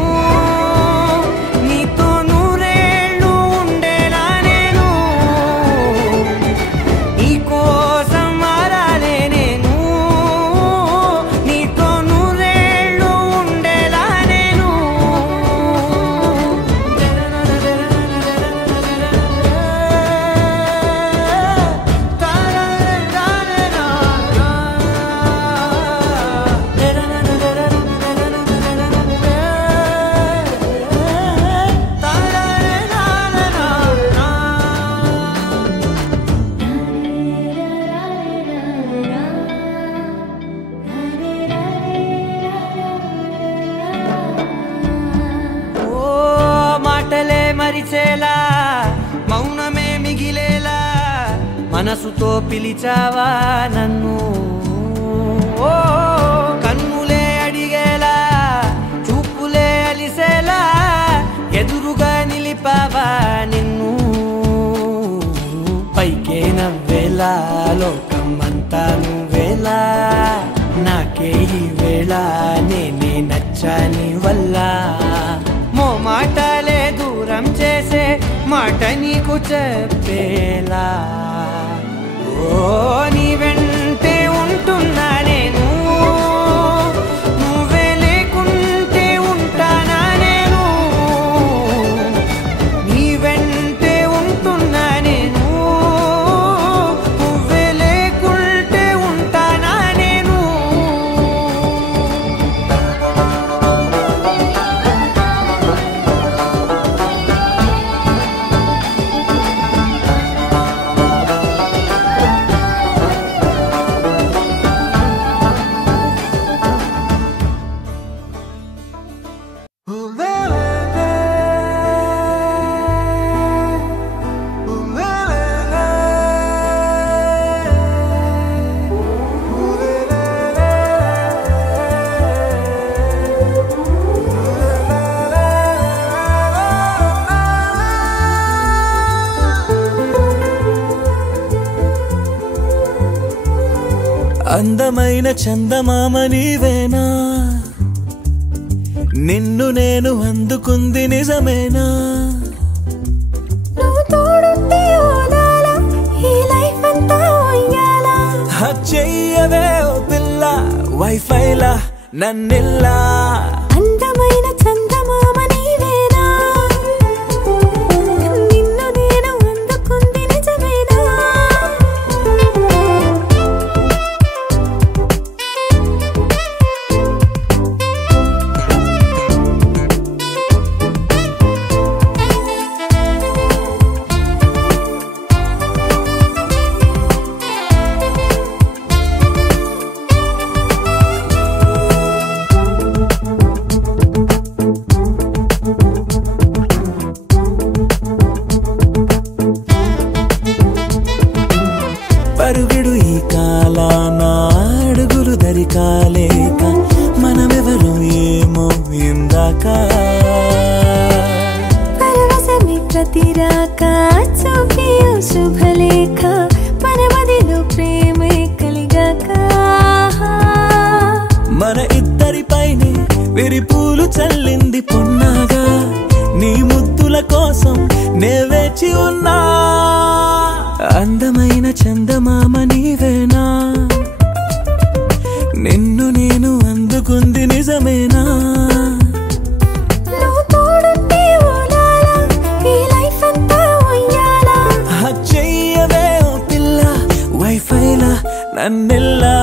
నీతో నూరేళ్ళు ఉండేలా నేను నీకోసం మారాలే నేను నీతో నూరేళ్ళు ఉండేలా నేను మాటలే మరిచేలా మౌనమే మిగిలేలా మనసుతో పిలిచావా నన్ను ఓ కన్నులే అడిగేలా చూపులే అలిసేలా ఎదురుగా నిలిపావా నిన్ను పైకే నవ్వేలా లోకం అంతా నువ్వేలా నాకే ఈ వేళ నేనే నచ్చాని వల్ల మో మాటలే దూరం చేసే మాట నీకు చెప్పేలా ఓ నీ వెంటే ఉంటున్నా నేను నువ్వే లేకుంటే ఉంటానా నేను నీ వెంటే ఉంటున్నా నేను నువ్వే లేకుంటే ఉంటానా నేను అందమైన చందమామ నీవేనా నిన్ను నేను అందుకుంది నిజమేనా నువ్వు తోడుంటే ఓదాల ఈ లైఫ్ అంతా ఉయ్యాలా చెయ్యవే ఓ పిల్ల వైఫైలా నన్నిల్లా అందమైన చందమామ నీవేనా నిన్ను నేను అందుకుంది నిజమేనా పరుగుడు ఈ కాలాన అడుగులు దరికాలేక మనమెవరు ఏమో ఇందాక పరవశమి ప్రతిరాక చూపి శుభలేఖ మన మదిలో ప్రేమే కలిగాక మన ఇద్దరిపైనే విరిపూలు చల్లింది పొన్నాగా నీ ముద్దుల కోసం నే వేచి ఉన్నా అందమైన చందమామ నీవేనా నిన్ను నేను అందుకుంది నిజమేనా నువ్వు తోడుంటే ఓదాల ఈ లైఫ్ అంతా ఉయ్యాలా చెయ్యవే ఓ పిల్ల వైఫైలా నన్నిల్లా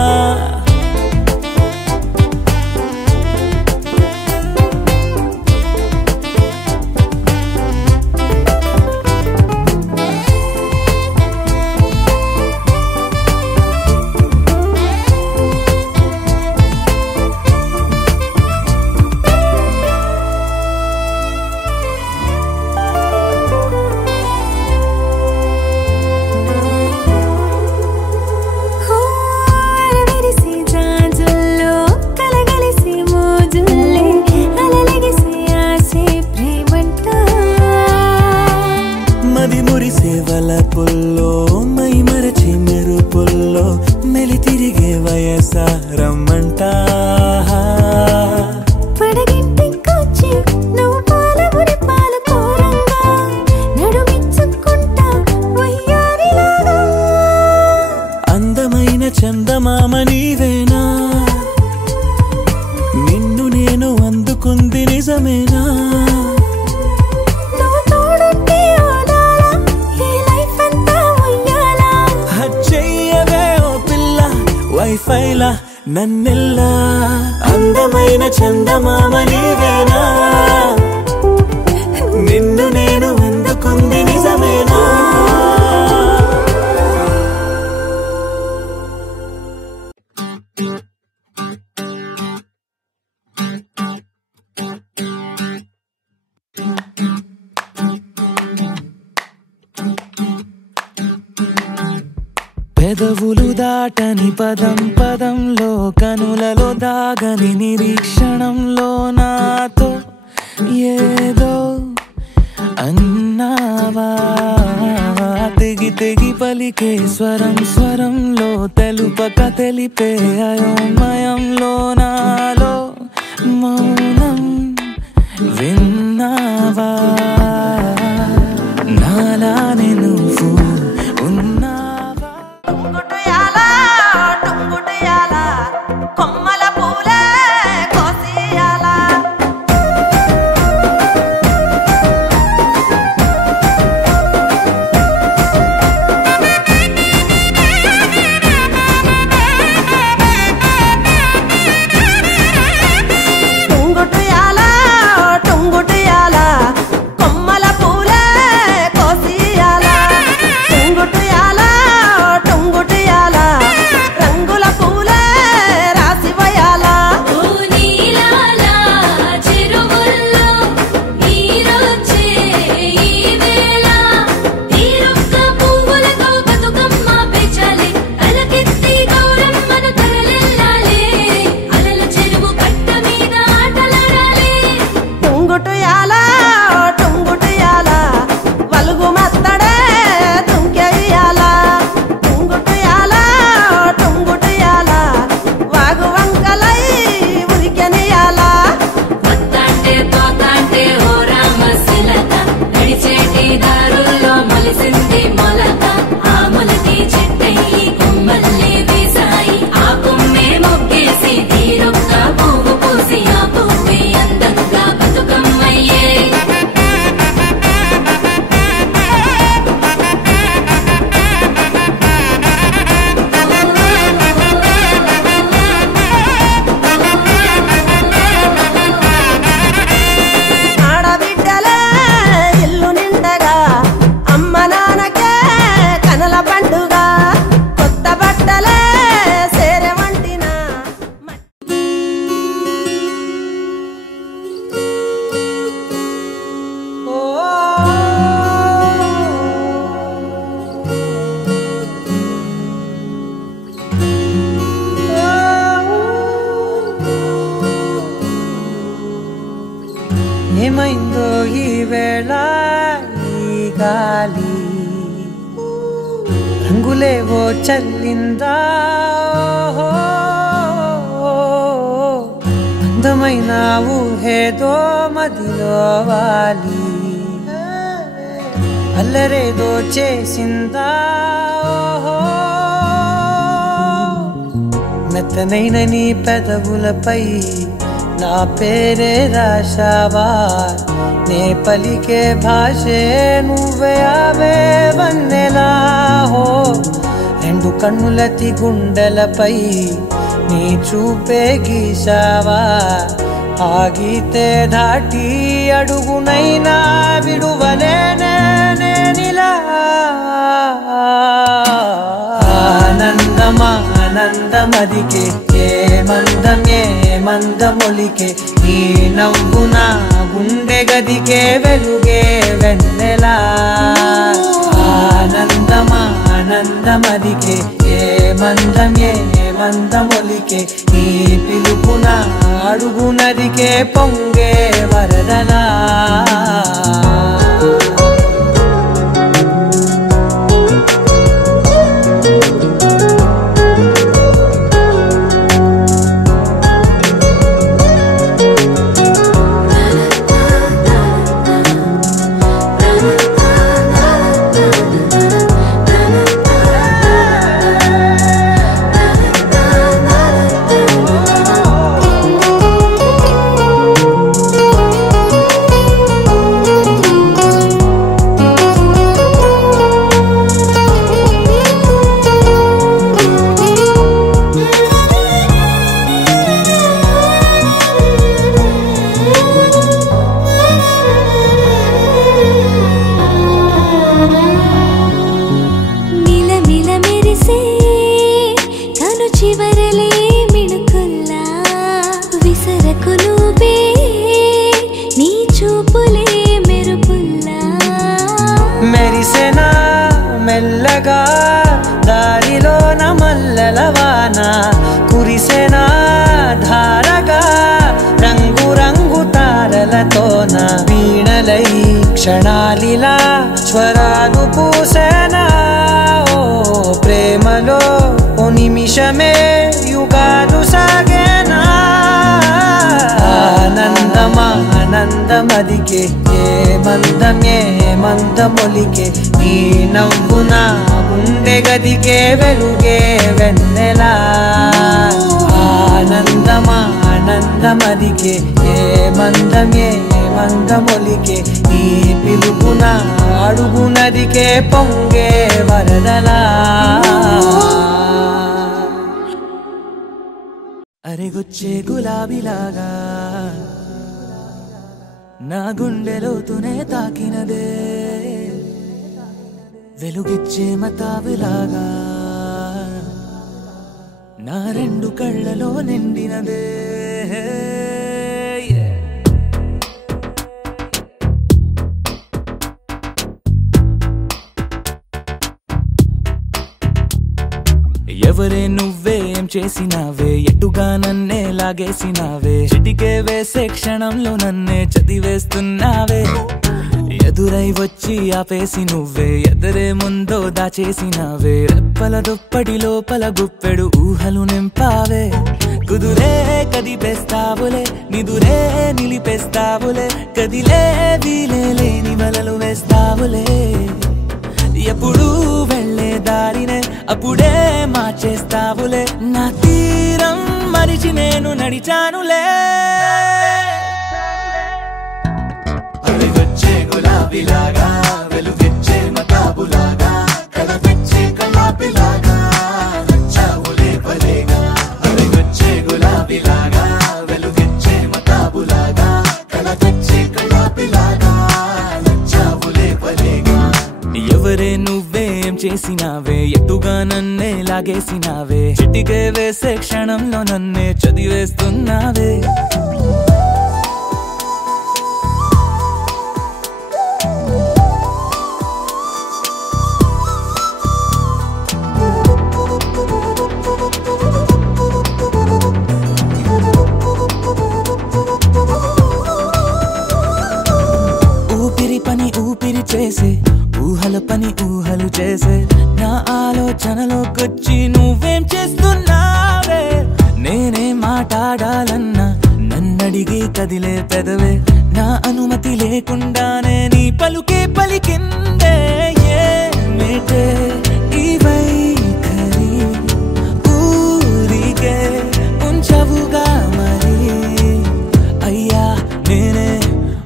వలపుల్లో మై మరచి మెరుపుల్లో మెలి తిరిగే వయస రమ్మంట పడగింటికొచ్చి నువ్వు పాలబురి పాలు కోరంగా నడుమిచ్చుకుంటా వయ్యారిలాగా అందమైన చందమామ నీవేనా నిన్ను నేను అందుకుంది నిజమేనా వైఫైలా నన్నెల్లా అందమైన చందమామ నీవేనా నిన్ను నేను అందుకుంది నిజమేనా పెదవులు దాటని పదం పదంలో కనులలో దాగని నిరీక్షణంలో నాతో ఏదో అన్నావా తెగి తెగి పలికే స్వరం స్వరంలో తెలుపక తెలిపే అయోమయంలో నాలో మౌనం విన్నావా నాలానే నువ్వు ఉన్నా కొమ్మల పూలే కోసియాల టుంగుటియాల కొమ్మల పూలే కోసియాల టుంగుటియాల రంగుల పూలే రాసివయాల చెరువుల్లో నీరొచ్చే ఈ వేళ తీరొక్క పువ్వులతో బతుకమ్మ పెంచాలి తలకెత్తి గౌరమ్మను తరలిల్లాలి అలల చెరువు కట్ట మీద ఆటలాడాలి టుంగుటియాల వలుగు మత్తడే తుంకెయ్యాల టుంగుటియాల వాగు వంకలై ఉరికెనియాల వత్తాంటే పోతాంటే ఓ రామశిలత నడిచేటి దారుల్లో మొలిసింది మొలక ఆ మొలకి చెట్టయి కొమ్మల్ని వేసాయి ఆ కొమ్మే మొగ్గేసి తీరొక్క పువ్వు పూసి ఆ పువ్వే అందంగా బతుకమ్మయ్యే ఆడబిడ్డలే ఇల్లు నిండగా అమ్మ నాన్నకే కనల పండుగ కొత్త బట్టలే సేరె వంటిన ఏమైందో ఈ వేళ ఈ గాలి రంగులేవో చల్లిందా అందమైన ఊహేదో మదిలో వాలి అల్లరేదో చేసిందా మెత్తనైన నీ పెదవులపై నా పేరే రాశావా నే పలికే భాషే నువ్వే అవే వన్నెలా హో రెండు కన్నులతి గుండెలపై నీ చూపే గీశావా ఆగితే దాటి అడుగునైనా విడువలేనే నేనిలా ఆనందమదికే ఏ మందమొలికే ఈ నవ్వు నా గుండె గదికే వెలుగే వెన్నెలా ఆనందమదికే ఏ మందమొలికే ఈ పిలుపున అడుగు నదికే పొంగే వరదలా వెన్నెల మెరిసే కను చివరలే మిణుకుల్లా విసరకు నువ్వే నీ చూపులే మెరుపుల్లా మెరిసెనా మెల్లగా దారిలోన మల్లెలవాన కురిసెనా ధారగా రంగు రంగు తారలతోన వీణలై క్షణాలిలా స్వరాలు పూసేనా ఓ ప్రేమలో ఓ నిమిషమే యుగాలు సాగేనా ఆనందమా ఆనందమదికే ఏ మందమొలికే నీ నవ్వున గుండె గదికే వెలుగే వెన్నెలా ఆనందమా ఆనందమదికే ఏ మందమొలికే నీ పిలుపున అడుగు నదికే పొంగే వరదలా అరెగొచ్చే గులాబీలాగా నా గుండెలోతునే తాకినదే వెలుగిచ్చే మతాబులాగా నా రెండు కళ్ళలో నిండినదే ఎవరే నువ్వేం చేసినావే ఎటుగా నన్నే లాగేసినావే చిటికే వేసే క్షణంలో నన్నే చదివేస్తున్నావే ఎదురై వచ్చి ఆపేసి నువ్వే ఎదరే ముందో దాచేసినావే రెప్పల దుప్పటి లోపల గుప్పెడు ఊహలు నింపావే కుదురే కదిపేస్తావులే నిదురే నిలిపేస్తావులే కదిలే వీలే లేని వలలు వేస్తావులే ఎప్పుడు వెళ్ళే దారినే అప్పుడే మార్చేస్తావులే నా తీరం మరిచి నేను నడిచానులే అలిగొచ్చే గులాబీలాగా వెలుగిచ్చే మతాబులాగా కలగొచ్చే కలాపిలాగా నచ్చావులే భలేగా అలిగొచ్చే గులాబీలాగా వెలుగిచ్చే మతాబులాగా కలగొచ్చే కలాపిలాగా నచ్చావులే భలేగా ఎవరే నువ్వేం చేసినావే ఎటుగా నన్నే లాగేసినావే చిటికే వేసే క్షణంలో నన్నే చదివేస్తున్నావే ఊపిరి పని ఊపిరి చేసే ఊహల పని ఊహలు చేసే నా ఆలోచనలోకొచ్చి నువ్వేం చేస్తున్నావే నేనే మాట్లాడాలన్నా నన్నడిగి కదిలే పెదవే నా అనుమతి లేకుండానే నీ పలుకే పలికిందే ఏమిటే ఈ వైఖరి ఊరికే ఉంచవుగా మరి అయ్యా నేనే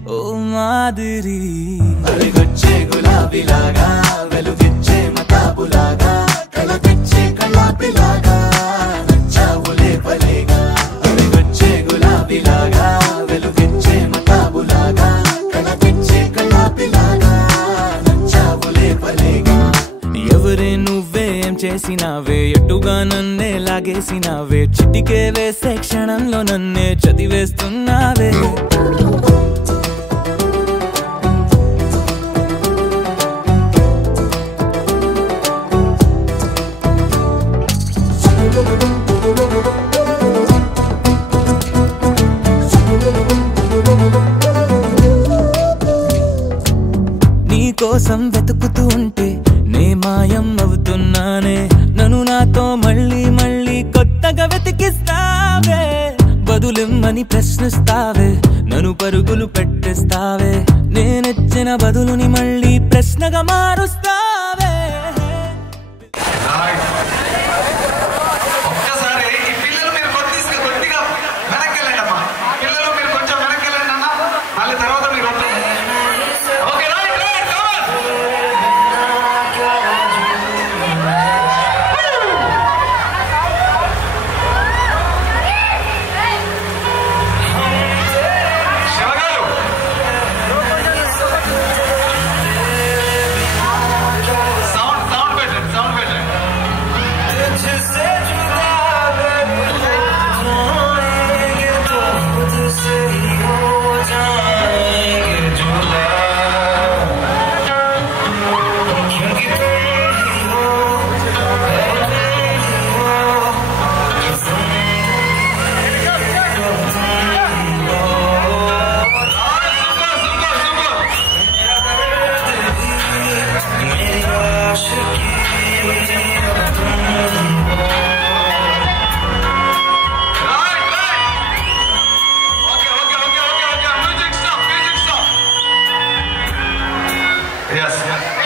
ఓ మాదిరి అలిగొచ్చే గులాబీలాగా వెలుగిచ్చే మతాబులాగా కలగొచ్చే కలాపిలాగా నచ్చావులే భలేగా అలిగొచ్చే గులాబీలాగా వెలుగిచ్చే మతాబులాగా కలగొచ్చే కలాపిలాగా నచ్చావులే భలేగా ఎవరే నువ్వేం చేసినావే ఎటుగా నన్నే లాగేసినావే చిటికే వేసే క్షణంలో నన్నే చదివేస్తున్నావే నీకోసం వెతుకుతూ ఉంటే నే మాయం అవుతున్నానే నన్ను నాతో మళ్ళీ మళ్ళీ కొత్తగా వెతికిస్తావే బదులిమ్మని ప్రశ్నిస్తావే నన్ను పరుగులు పెట్టిస్తావే నేనిచ్చిన బదులుని మళ్ళీ ప్రశ్నగా మారుస్తావే ఒక్కసారి ఈ పిల్లలు మీరు కొద్దిగా వెనక్కి వెళ్ళండమ్మా పిల్లలు మీరు కొంచెం వెనక్కి వెళ్ళండి అన్న మళ్ళీ తర్వాత మీరు ఓకే రైట్ కమాన్ శివగారు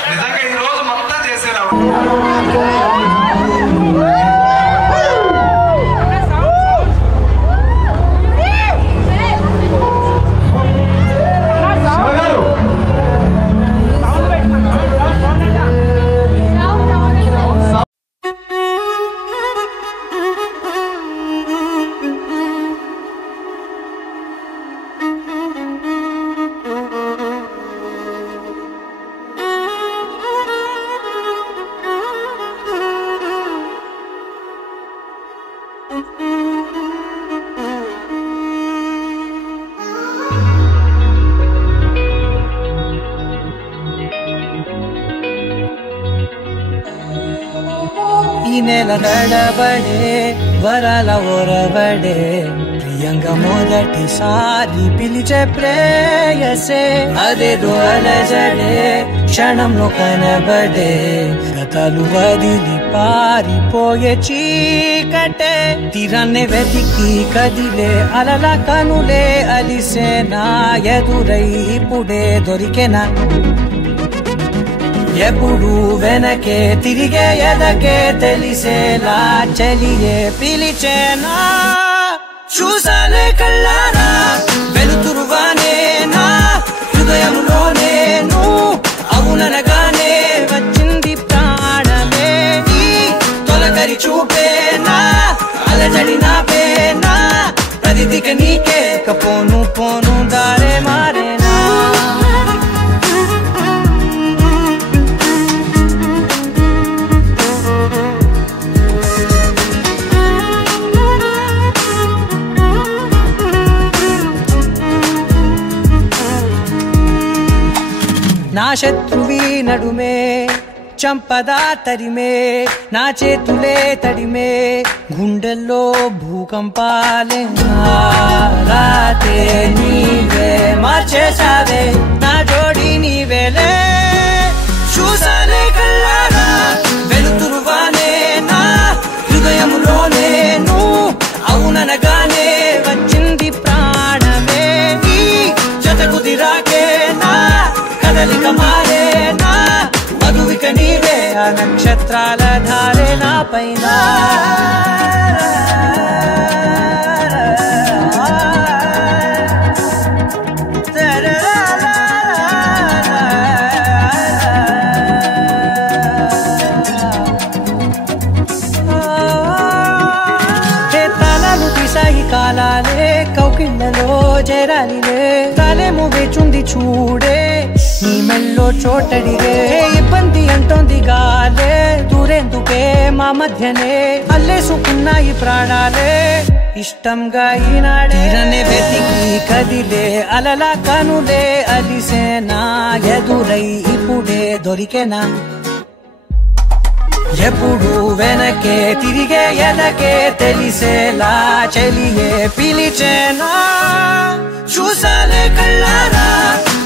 నిజంగా ఈ రోజు మొత్తం చేసేలా ఈ నెల నడబడే వరాల ఒరబడే ప్రియంగా మొదటిసారి పిలిచే ప్రేయసే అదేదో అలజడే క్షణంలో కనబడే గతాలు వదిలి పారిపోయే చీకటే తీరాన్నే వెతికి కదిలే అలల కనులే అలిసే నా ఎదురై ఇప్పుడే దొరికెనా ఎప్పుడు వెనకే తిరిగే ఎదకే తెలిసేలా చెలియే పిలిచేనా చూసానే కళ్ళారా వెలుతురువానే నా హృదయంలోనే అవుననగానే వచ్చింది ప్రాణమే ఈ తొలకరి చూపేనా అలజడి నాపేనా ప్రతిదిక నీకే పోను పోను దారే మారేనా నా శత్రువి నడుమే చంపదా తరిమే నా చేతులే తడిమే గుండెల్లో భూకంపాలే రాతే నీవే మార్చేసావే నా జోడి నీవేలే చూసానే కళ్ళారా వెలుతురువానే నా హృదయములోనే అవుననగానే వచ్చింది ప్రాణమే ఈ జత కుదిరాకే నా కదలిక మారేనా మధువిక నీవే ఆ నక్షత్రాల ధారే నా పైన తలలు తీసాయి కాలాలే కౌకిళ్ళలో చేరాలిలే తలేమో వేచుంది చూడే నీ మెల్లో చోటడిగే ఇబ్బంది అంటోంది గాలే దూరేందుకే మా మధ్యనే అల్లేసుకున్నాయి ప్రాణాలే ఇష్టంగా ఈనాడే వెతికి కదిలే అలల కనులే అలిసేనా ఎదురై ఇప్పుడే దొరికెనా ఎప్పుడు వెనకే తిరిగే ఎదకే తెలిసేలా చెలియే పిలిచేనా చూసాలే కళ్ళారా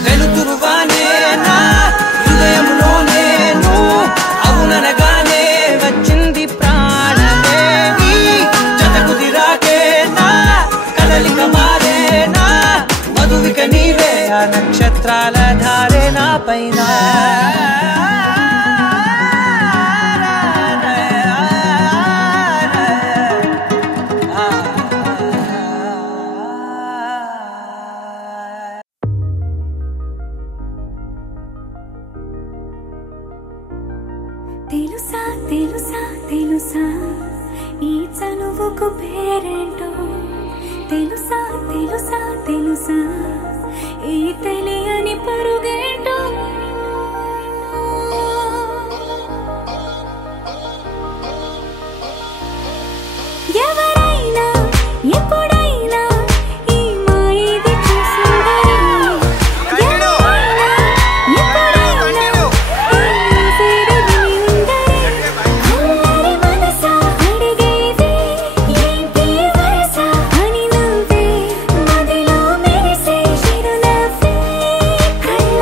వెలుతురువానే నా హృదయంలోనే అవుననగానే వచ్చింది ప్రాణమే ఈ జత కుదిరాకే నా కదలిక మారేనా మధువిక నీవే ఆ నక్షత్రాల ధారే నా పైన తెలుసా తెలుసా తెలుసా ఈ చనువుకు పేరేంటో తెలుసా తెలుసా తెలుసా ఈ తెలియని పరుగేంటో ఎవరైనా ఎప్పుడైనా ఈ మాయది చూసుండరు ఎవరైనా ఎప్పుడైనా ఈ పేరుని ఉండరు అల్లరి మనసా అడిగేది ఏంటి వరస అని నువ్వే మదిలో మెరిసే చిరునవ్వే కళ్ళ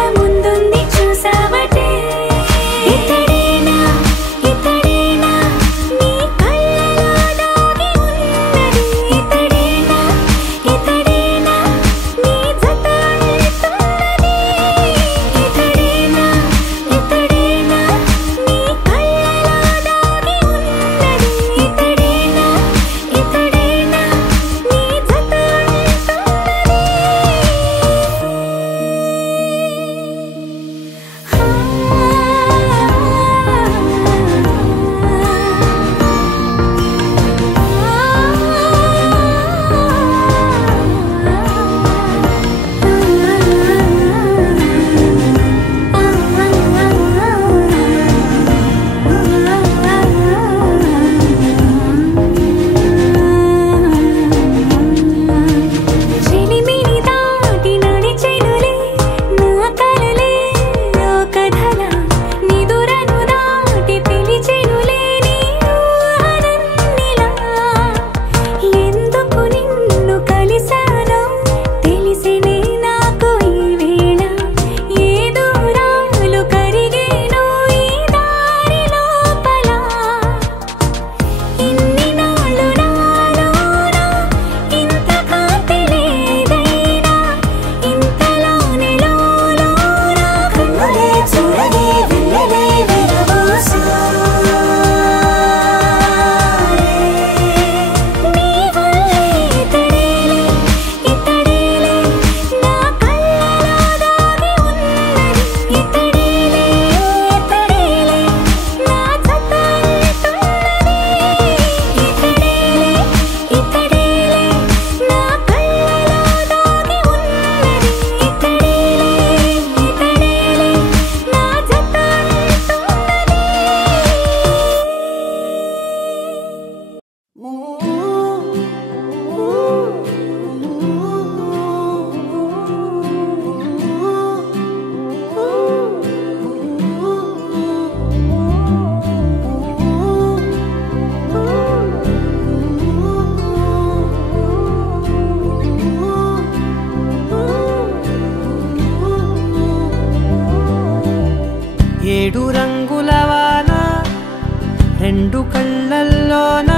రెండు కళ్ళల్లోన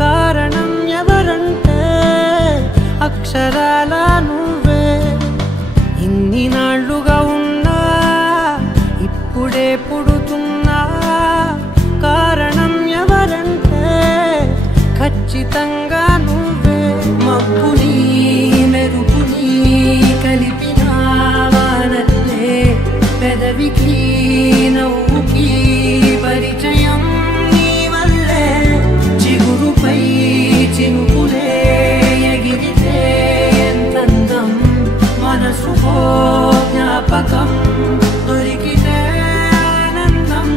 కారణం ఎవరంటే అక్షరాల నువ్వే. ఇన్ని నాళ్ళుగా ఉన్నా ఇప్పుడే పుడుతున్నా కారణం ఎవరంటే ఖచ్చితంగా నువ్వే. మబ్బుని మెరుపుని కలిపిన వానల్లే పెదవికి నవ్వుకి పరిచయం నీ వల్లే. చిగురుపై చినుకులే ఎగిరితే ఎంతందం మనసుకో జ్ఞాపకం దొరికితే ఆనందం.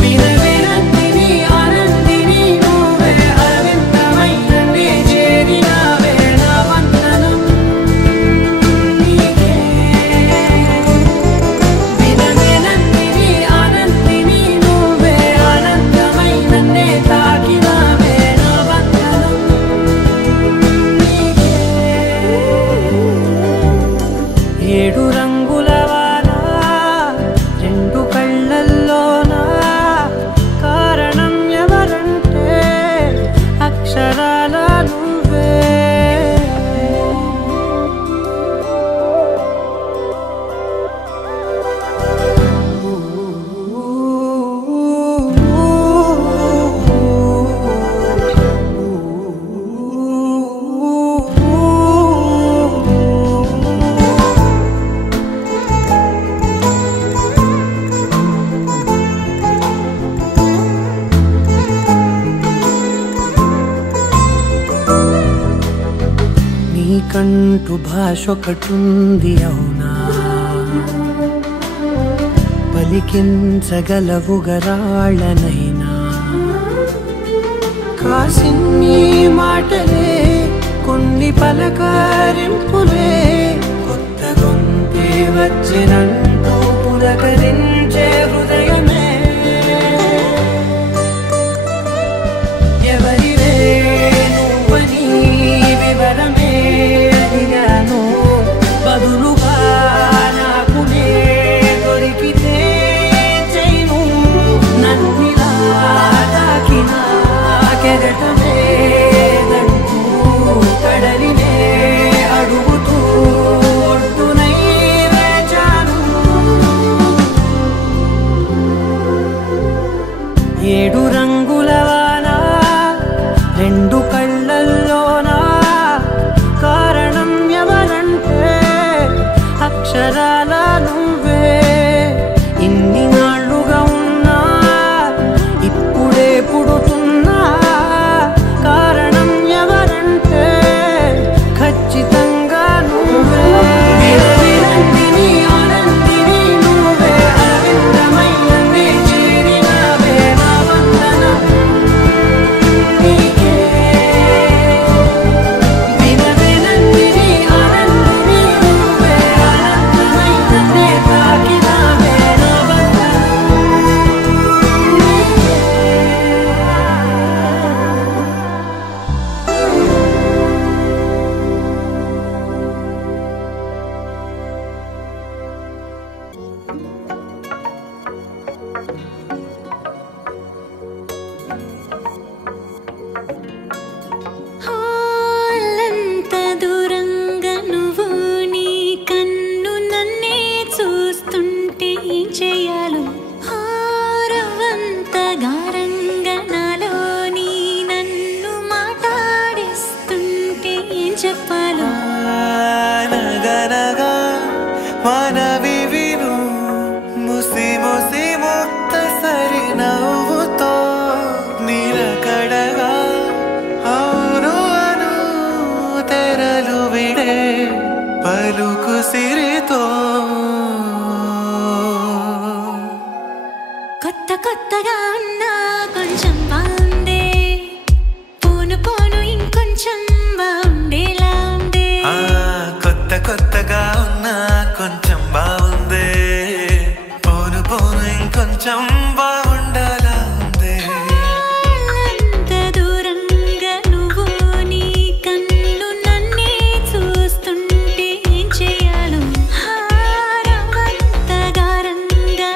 వినవినందిని ఆనందిని నువ్వే అరవిందమైన నే చేరినావే నా వందనం నీకే. వినవినందిని ఆనందిని నువ్వే ఆనందమైన నే తాకినావే నా వందనం నీకే. ఏడు రంగుల వాన రెండు కళ్ళల్లోన కారణం ఎవరంటే అక్షరాల నువ్వే. నీకంటూ భాష ఒకటుంది అవునా, పలికించగలవు గరాళ్ళనైనా. కాసిన్ని మాటలే కొన్ని పలకరింపులే కొత్త గొంతే వచ్చినంటూ పులకరించే హృదయమే. ఎవరివే నువ్వని వివరమే అడిగాను, బదులుగా నాకునే దొరికితే చేయను. నన్నిలా తాకిన కెరటమే దంటూ కడలినే అడుగుతూ ఒడ్డునై వేచాను. ఏడు రంగుల వాన రెండు కళ్ళల్లోన కారణం ఎవరంటే అక్షరాల నువ్వే. ఇన్ని నాళ్ళుగా ఉన్నా ఇప్పుడే పుడుతున్నా కారణం ఎవరంటే ఖచ్చితంగా నువ్వే. వినవినందిని ఆనందిని నువ్వే అరవిందమైన నే చేరినావే నా వందనం నీకే. వినవినందిని ఆనందిని నువ్వే ఆనందమైన నే తాకినావే నా వందనం నీకే. హాలంత దూరంగా నువ్వు నీ కన్ను నన్నే చూస్తుంటే ఏం చేయాలో. హారవంత గారంగా నాలో నీ నన్ను మాట్లాడిస్తుంటే ఏం చెప్పాలో. నగనగా మనవి విను ముసి ముసి ముక్త సరి నవ్వుతో నిలకడగా అవును అను తెరలు విడే పలుకు సిరితో. కొత్త కొత్తగా ఉన్నా కొంచెం బాగుందే, పోను పోను ఇంకొంచెం బాగుండేలా ఉందే. కొత్త కొత్తగా ఉన్నా కొంచెం బాగుందే, పోను పోను ఇంకొంచెం బాగుండాలా ఉందే. అంత దూరంగా నువ్వు నీ కన్ను నన్నే చూస్తుంటే ఏం చేయాలో. హారవంత గారంగా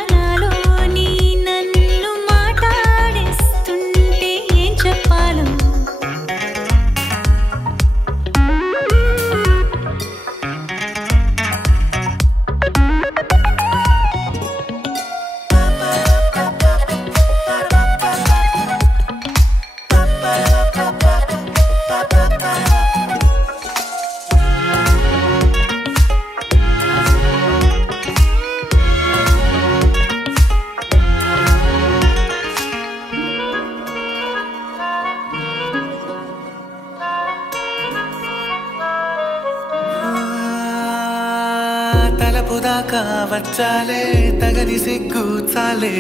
కావచ్చాలే తగని సిగ్గు చాలే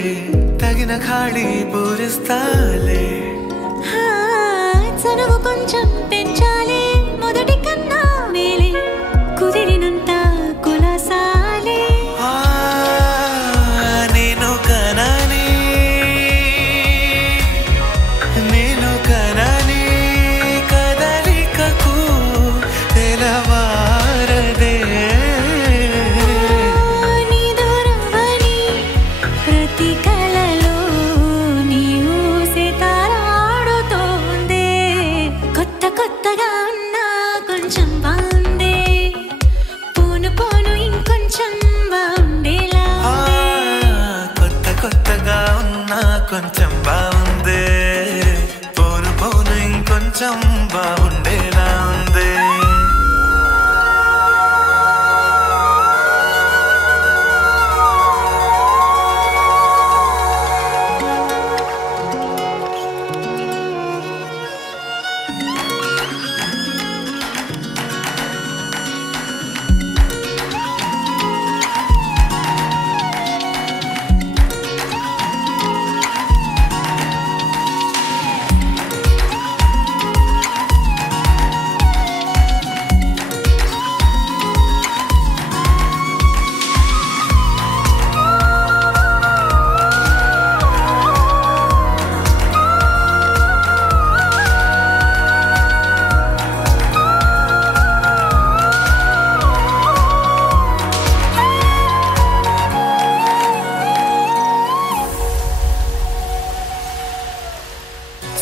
తగిన ఖాళీ పూరిస్తాలే చనువు కొంచెం పెంచాలే మొదటి కన్నా మేలే కుదిరినంత కులాసాలే నేను కనని కదలికకు తెలవారదే నీ దూరమని ప్రతి కలలో నీ ఊసే తారాడుతోందే కొత్త కొత్తగా ఉన్నా కొంచెం బాగుందే పోను పోను ఇంకొంచెం బాగుండేలా కొత్త కొత్తగా ఉన్నా కొంచెం బాగుందే పోను పోను ఇంకొంచెం బాగుండేలా ఉంది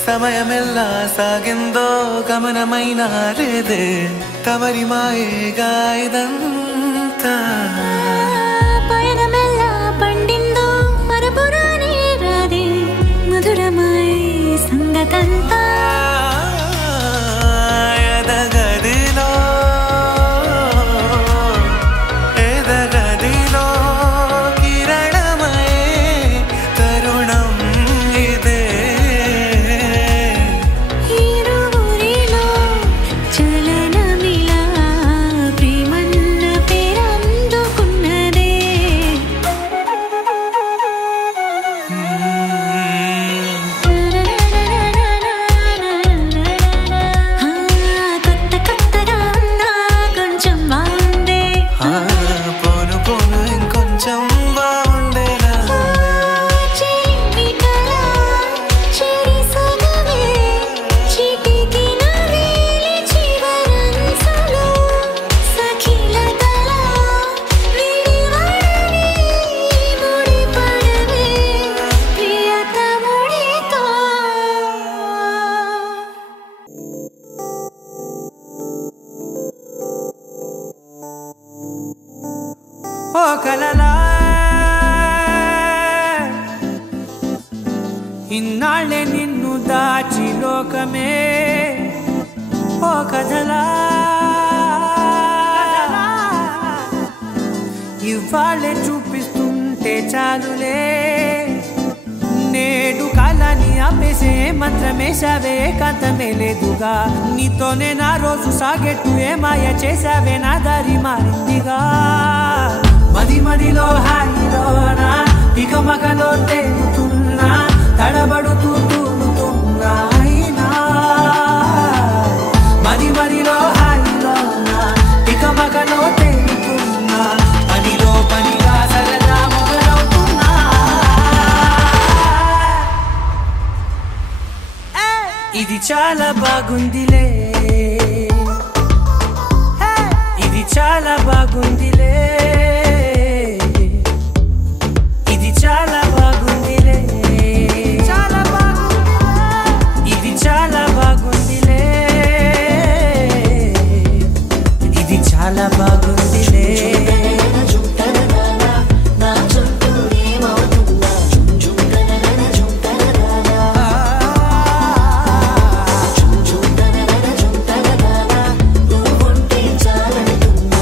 సమయమెల్లా సాగిందో గమనమైనా లేదే తమరి మాయేగా ఇదంతా పయనమెల్లా పండిందో మరపురాని రాదే మధురమై సంగతంతా ఎదగదిలో కిరణమై తరుణం ఇదే ఇరువురిలో చలనమిలా ప్రేమన్న పేరందుకున్నదే కొత్త కొత్తగా ఉన్నా కొంచెం బాగుందే పోను పోను ఇంకొంచెం బాగుండేలా చెలి కళ చెరి సగమే చిటికిన వేలి చివరంచులో సఖిల కళ విడివడని ముడిపడవే ప్రియతముడితో ఓ కలలా ఇన్నాళ్ళే నిన్ను దాచి లోకమే ఓ కథలా ఇవాళ్ళే చూపిస్తుంటే చాలులే నేడు కాలాన్ని ఆపేసే మంత్రమేశావే కాంతమే లేదుగా నీతోనే నా రోజు సాగెట్టు ఏ మాయ చేశావే నా దారి మారిందిగా మది మదిలో హాయిలోనా ఇక మగలో తేలుతున్నా తడబడుతూ తూలుతున్నా అయినా మది మదిలో హాయిలోనా ఇక మగలో తేలుతున్నా పనిలో పనిగా సరదా మొదలవుతున్నా ఇది చాలా బాగుందిలే ఇది చాలా బాగుందిలే ఇది చాలా బాగుందిలే చాలా బాగుంది ఇది చాలా బాగుందిలే ఇది చాలా బాగుందిలే చాలంటున్నా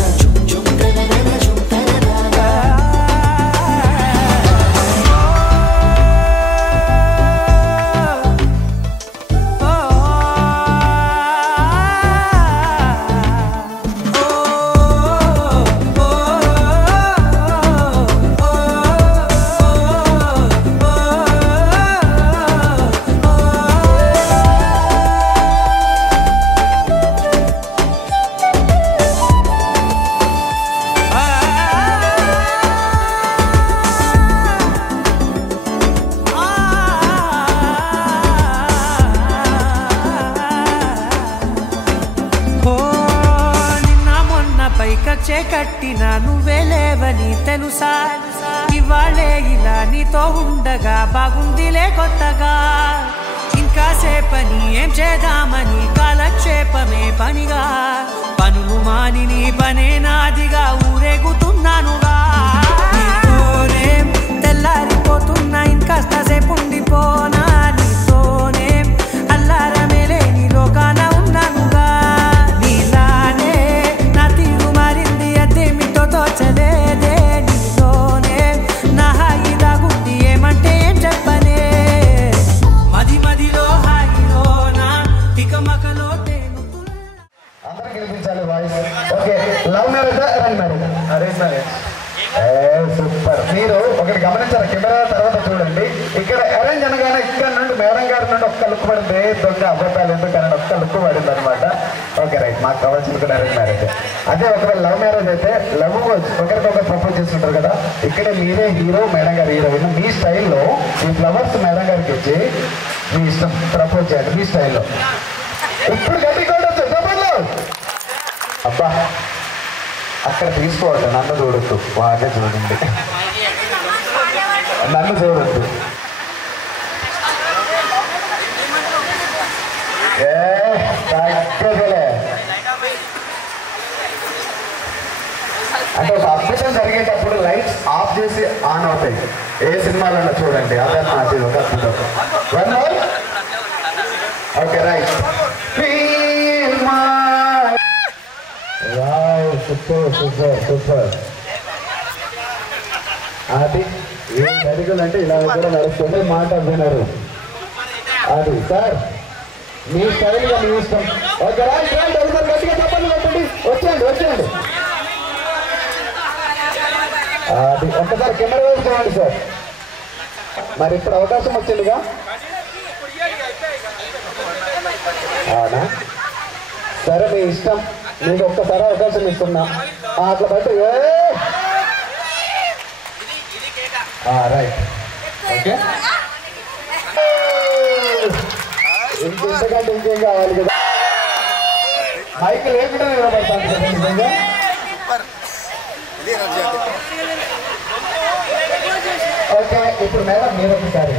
కట్టినా నువ్వే లేవని తెలుసా ఇవాళే ఇలా నీతో ఉండగా బాగుందిలే కొత్తగా ఇంకా సేపని ఏం చేద్దామని కాలక్షేపమే పనిగా పనులు మాని నీ పనే నాదిగా ఊరేగుతున్నానుగా నీతోనే తెల్లారిపోతున్నా ఇంకాస్త సేపు ఉండిపోనా నీతోనే అల్లారమే లేని లోకాన ఉన్నానుగా నీలానే నా తీరు మారింది అదేమిటో తోచలేదే నీతోనే నా హాయి దాగుంది ఏమంటే ఏం చెప్పనే మది మదిలో హాయిలో నా తికమకలో అందరం గెలిపించాలి వాయిస్. ఓకే, లవ్ మ్యారేజా arrange marriage? Arrange marriage. Super. మీరు ఒకటి గమనించారు, కెమెరా తర్వాత చూడండి. ఇక్కడ అరేంజ్ అనగానే ఇక్కడ నుండి మేడం గారి నుండి ఒక్క లుక్ పడింది, దొంగ అబద్ధాలు ఎందుకు అని ఒక్క లుక్ పడింది అనమాట. ఓకే రైట్, మాకు కావాల్సింది కూడా అరేంజ్ మ్యారేజ్. అదే ఒకవేళ లవ్ మ్యారేజ్ అయితే లవ్ ఒకరికొకరు ప్రపోజ్ చేస్తుంటారు కదా, ఇక్కడ మీరే హీరో, మేడం గారు హీరోయిన్. మీ స్టైల్లో ఈ ఫ్లవర్స్ మేడం గారికి ఇచ్చి మీ ఇష్టం ప్రపోజ్ చేయండి మీ స్టైల్లో. ఇప్పుడు గట్టికోవచ్చు చెప్పండి. అబ్బా అక్కడ తీసుకోవద్దు, నన్ను చూడొద్దు, వాడే చూడండి, నన్ను చూడొద్దు. తగ్గదులే. అంటే ఒక అద్భుతం జరిగేటప్పుడు లైట్స్ ఆఫ్ చేసి ఆన్ అవుతాయి. ఏ సినిమాలో చూడండి, అదన్నమాట ఒక అద్భుతం. One more. Okay right. Super super super. అది ఏ అడుగులు అంటే ఇలా కూడా నడుస్తుంది, మాట వినరు. అది సార్ మీ స్టైల్గా మీ ఇష్టం. Okay right right. ఒకసారి గట్టిగా చెప్పండి, పెట్టండి, వచ్చేయండి వచ్చేయండి. అది ఒక్కసారి కెమెరా వైపు చూడండి సార్. మరి ఇప్పుడు అవకాశం వచ్చిందిగా, అవునా? సరే మీ ఇష్టం, మీకు ఒక్కసారి అవకాశం ఇస్తున్నా. అట్లా బట్టి రైట్. ఓకే, ఇంకెంతకంటే ఇంకేం కావాలి కదా. మైక్ లేకుండా నిలబడతాను కదా నిజంగా. ఓకే, ఇప్పుడు మేడం మీరు ఒకసారి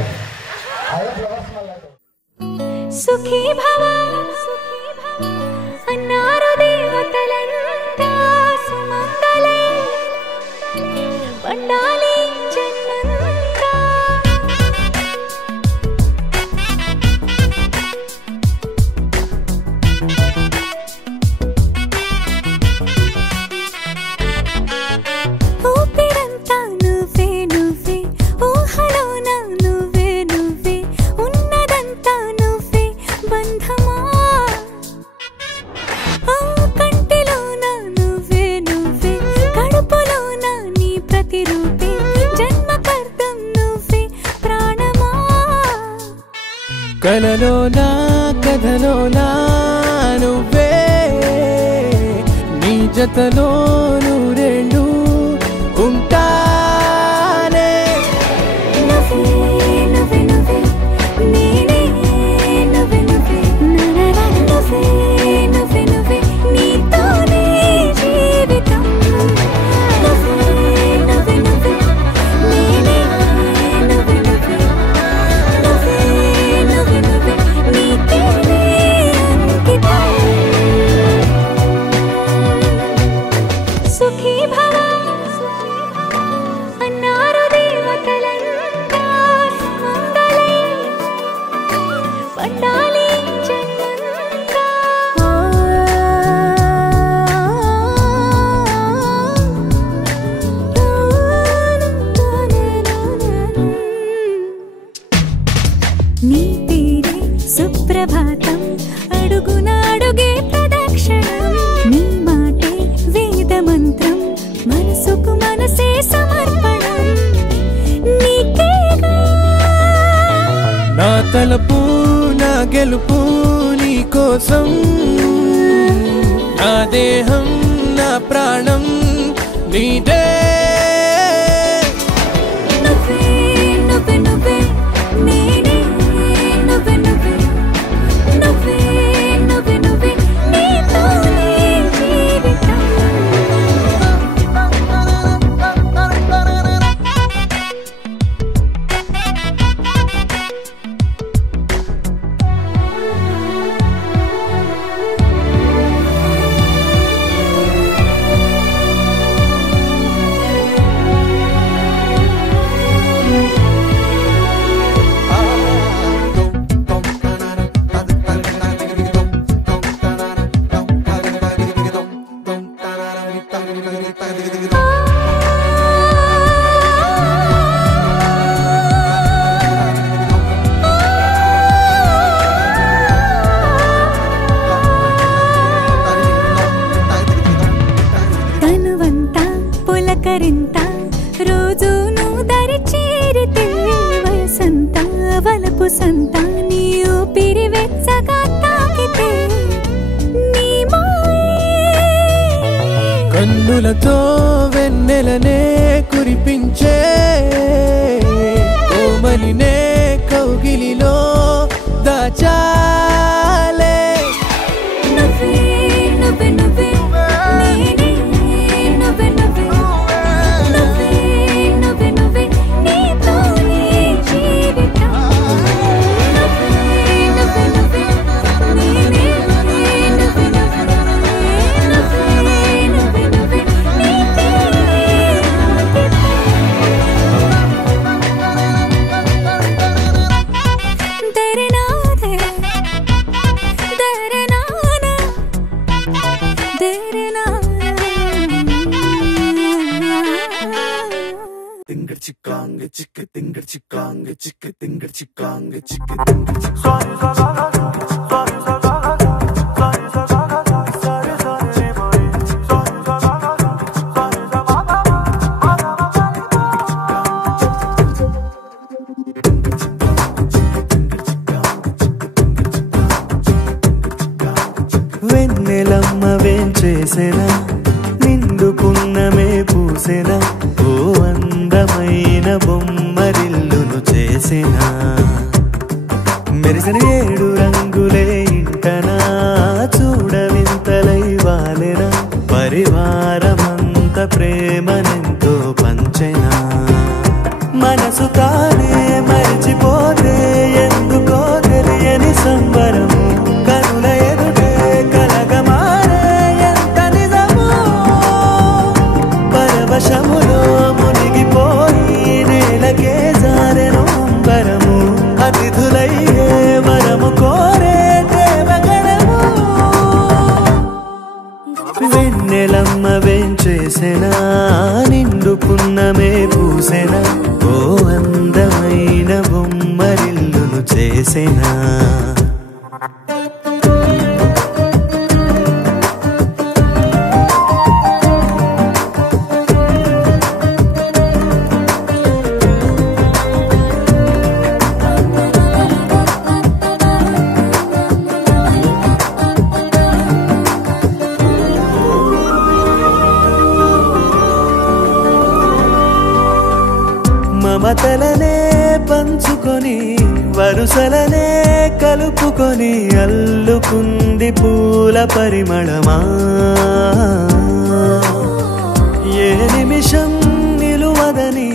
సుఖీ భవ అన్నారు దేవతలంతా సుమంగళే పండాలి జన్మంతా. ఊపిరంతా నువ్వే నువ్వే, ఊహలోన నువ్వే నువ్వే, ఉన్నదంతా నువ్వే బంధమా. కంటిలోన నువ్వే నువ్వే, కడుపులోన నీ ప్రతిరూపే, జన్మకర్తం నువ్వే ప్రాణమా. కలలోనా కథలోనా నువ్వే, నీ జతలో నూరేళ్ళు ఉంటానే. నువ్వే నువ్వే నువ్వే నేనే, నువ్వే నువ్వే నరరా, నువ్వే నువ్వే నువ్వే నీతోనే జీవితం. నువ్వే నువ్వే నువ్వే నేనే, నువ్వే నువ్వే నువ్వే నువ్వే నువ్వే నీకేనే అంకితం. సుఖీ భవ అన్నారు దేవతలంతా సుమంగళే పండాలి జన్మంతా. నీ పేరే సుప్రభాతం, అడుగునాడుగే ప్రదక్షిణం, నీ మాటే వేద మంత్రం, మనసుకు మనసే సమర్పణం నీకేగా. నా తలపు నా గెలుపు నీ కోసం, నా దేహం నా ప్రాణం నీదే. నువ్వే నువ్వే నువ్వే నేనే, నువ్వే నువ్వే నువ్వే నువ్వే నువ్వే నీతోనే జీవితం. వలపు సంతా నీ ఊపిరి వెచ్చగా తాకితే నీ కన్నులతో వెన్నెలనే కురిపించే కోమలినే కౌగిలిలో దాచాలే నువ్వే నువ్వే నువ్వే నేనే నువ్వే నువ్వే నువ్వే నువ్వే నువ్వే నీతోనే జీవితం నువ్వే నువ్వే నువ్వే నేనే నువ్వే నువ్వే నువ్వే నువ్వే నీతోనే దరనాదే దరనానా దరనా తింగర్ చిక్కాంగ చిక్క తింగర్ చిక్కాంగ చిక్క తింగర్ చిక్కాంగ చిక్క తింగర్ వెన్నెలమ్మ వేంచేసెనా నిండుకున్నమే పూసెనా ఓ అందమైన బొమ్మరిల్లును చేసెనా మెరిసిన 7 రంగులే ఇంటనా చూడవింతలై వాలెనా పరివారమంత ప్రేమనెంతో పంచెనా మనసు తానే మరిచిపోతే ఎందుకో తెలియని సంబరము కనుల ఎదుటే కలగమారే ఎంత నిజము పరవశములో మునిగిపోయి నేలకే జారెను అంబరము అతిథులయ్యే వరము కోరే దేవగణము వెన్నెలమ్మ వేంచేసెనా నిండుకున్నమే పూసెనా ఓ అందమైన బొమ్మరిల్లును చేసెనా మమతలనే పంచుకొని వరుసలనే కలుపుకొని అల్లుకుంది పూల పరిమళమా ఏ నిమిషం నిలువదని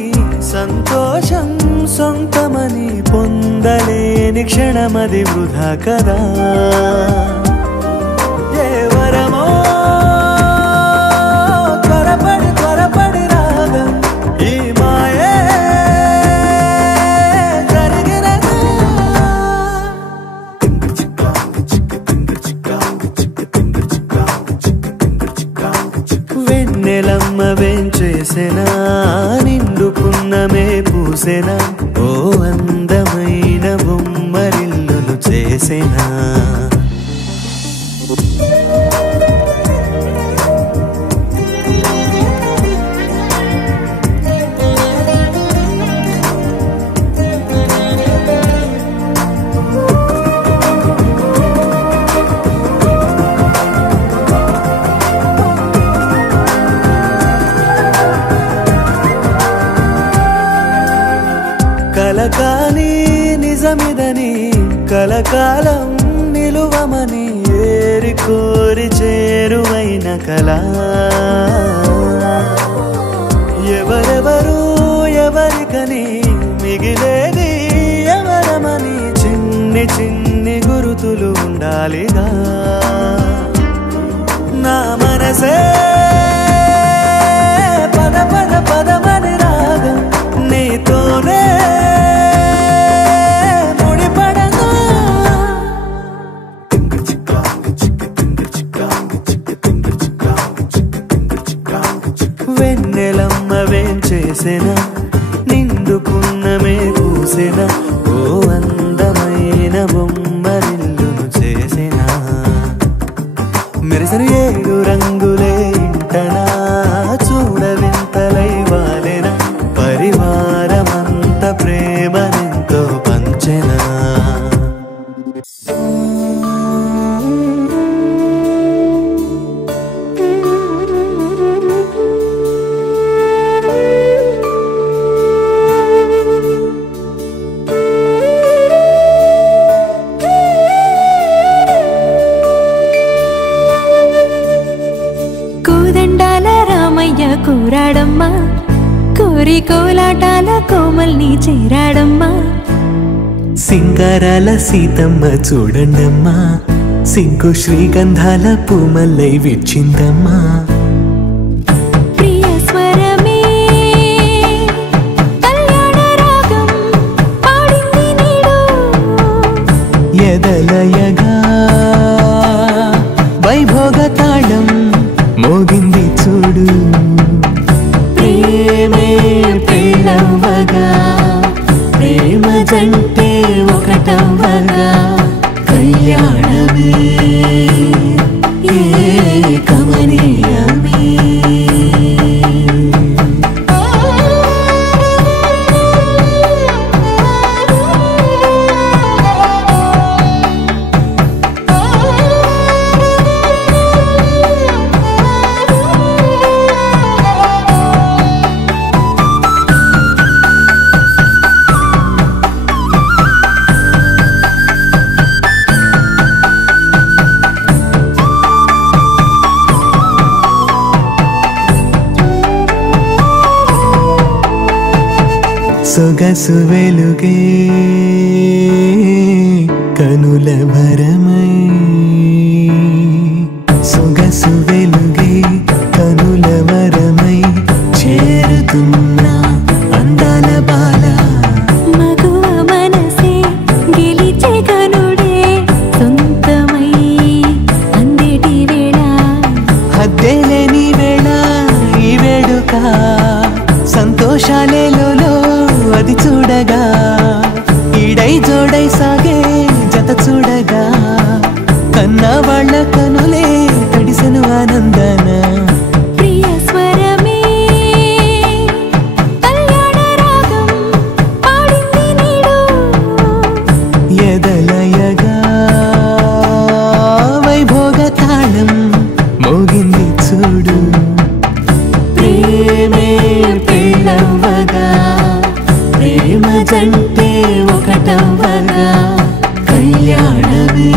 సంతోషం సొంతమని పొందలేని క్షణమది వృధా కదా ఏ వరమో త్వరపడి త్వరపడి రాగం ఈ మాయే వెన్నెలమ్మ వేంచేసెనా నిండుకున్నమే పూసెనా ఓ అందమైన బొమ్మరిల్లును చేసెనా కలకాని నిజమిదని కలకాలం నిలువమని ఏరి కోరి చేరువైన కళ ఎవరెవరు ఎవరికని మిగిలేది ఎవరమని చిన్ని చిన్ని గురుతులు ఉండాలిగా నా మనసే పద పద పదమని రాగం నీతోనే వెన్నెలమ్మ వేంచేసెనా నిండుకున్నమే పూసెనా ఓ అందమైన బొమ్మరిల్లును చేసెనా మెరిసిన 7 రంగులే ఇంటనా చూడవింతలై వాలెనా పరివారమంత ప్రేమనెంతో పంచెనా కోరి కోలాటాల కోమల్ని చేరాడమ్మా. సింగారాల సీతమ్మ చూడండమ్మా, సిగ్గు శ్రీగంధాల పూమల్లై విచ్చిందమ్మా. ప్రియ స్వరమే కళ్యాణ రాగం పాడింది నీడు, ఎదలయగా వైభోగ తాళం మోగింది చూడు. ప్రేమే పెళ్ళవ్వగా, ప్రేమ జంటే ఒకటవ్వగా, కళ్యాణమే కమనీయమే. సొగసు వెలుగే కనుల భరమై, సొగసు వెలుగే కనుల వరమై చేరుతున్న అందాల బాల. మగువ మనసే గెలిచే కనుడే సొంతమై అందేటి వేళ, హద్దేలేని వేళ ఈ వేడుక, సంతోషాలేలో అది చూడగా, ఈడై జోడై సాగే జత చూడగా, కన్నా వాళ్ళ కనులే తడిసెను ఆనందన. ప్రియ స్వరమే కళ్యాణ రాగం పాడింది నీడు, ఎదలయగా వైభోగ తాళం మోగింది చూడు. ప్రేమే పెళ్ళవ్వగా, ప్రేమ జంటే ఒకటవ్వగా, కళ్యాణమే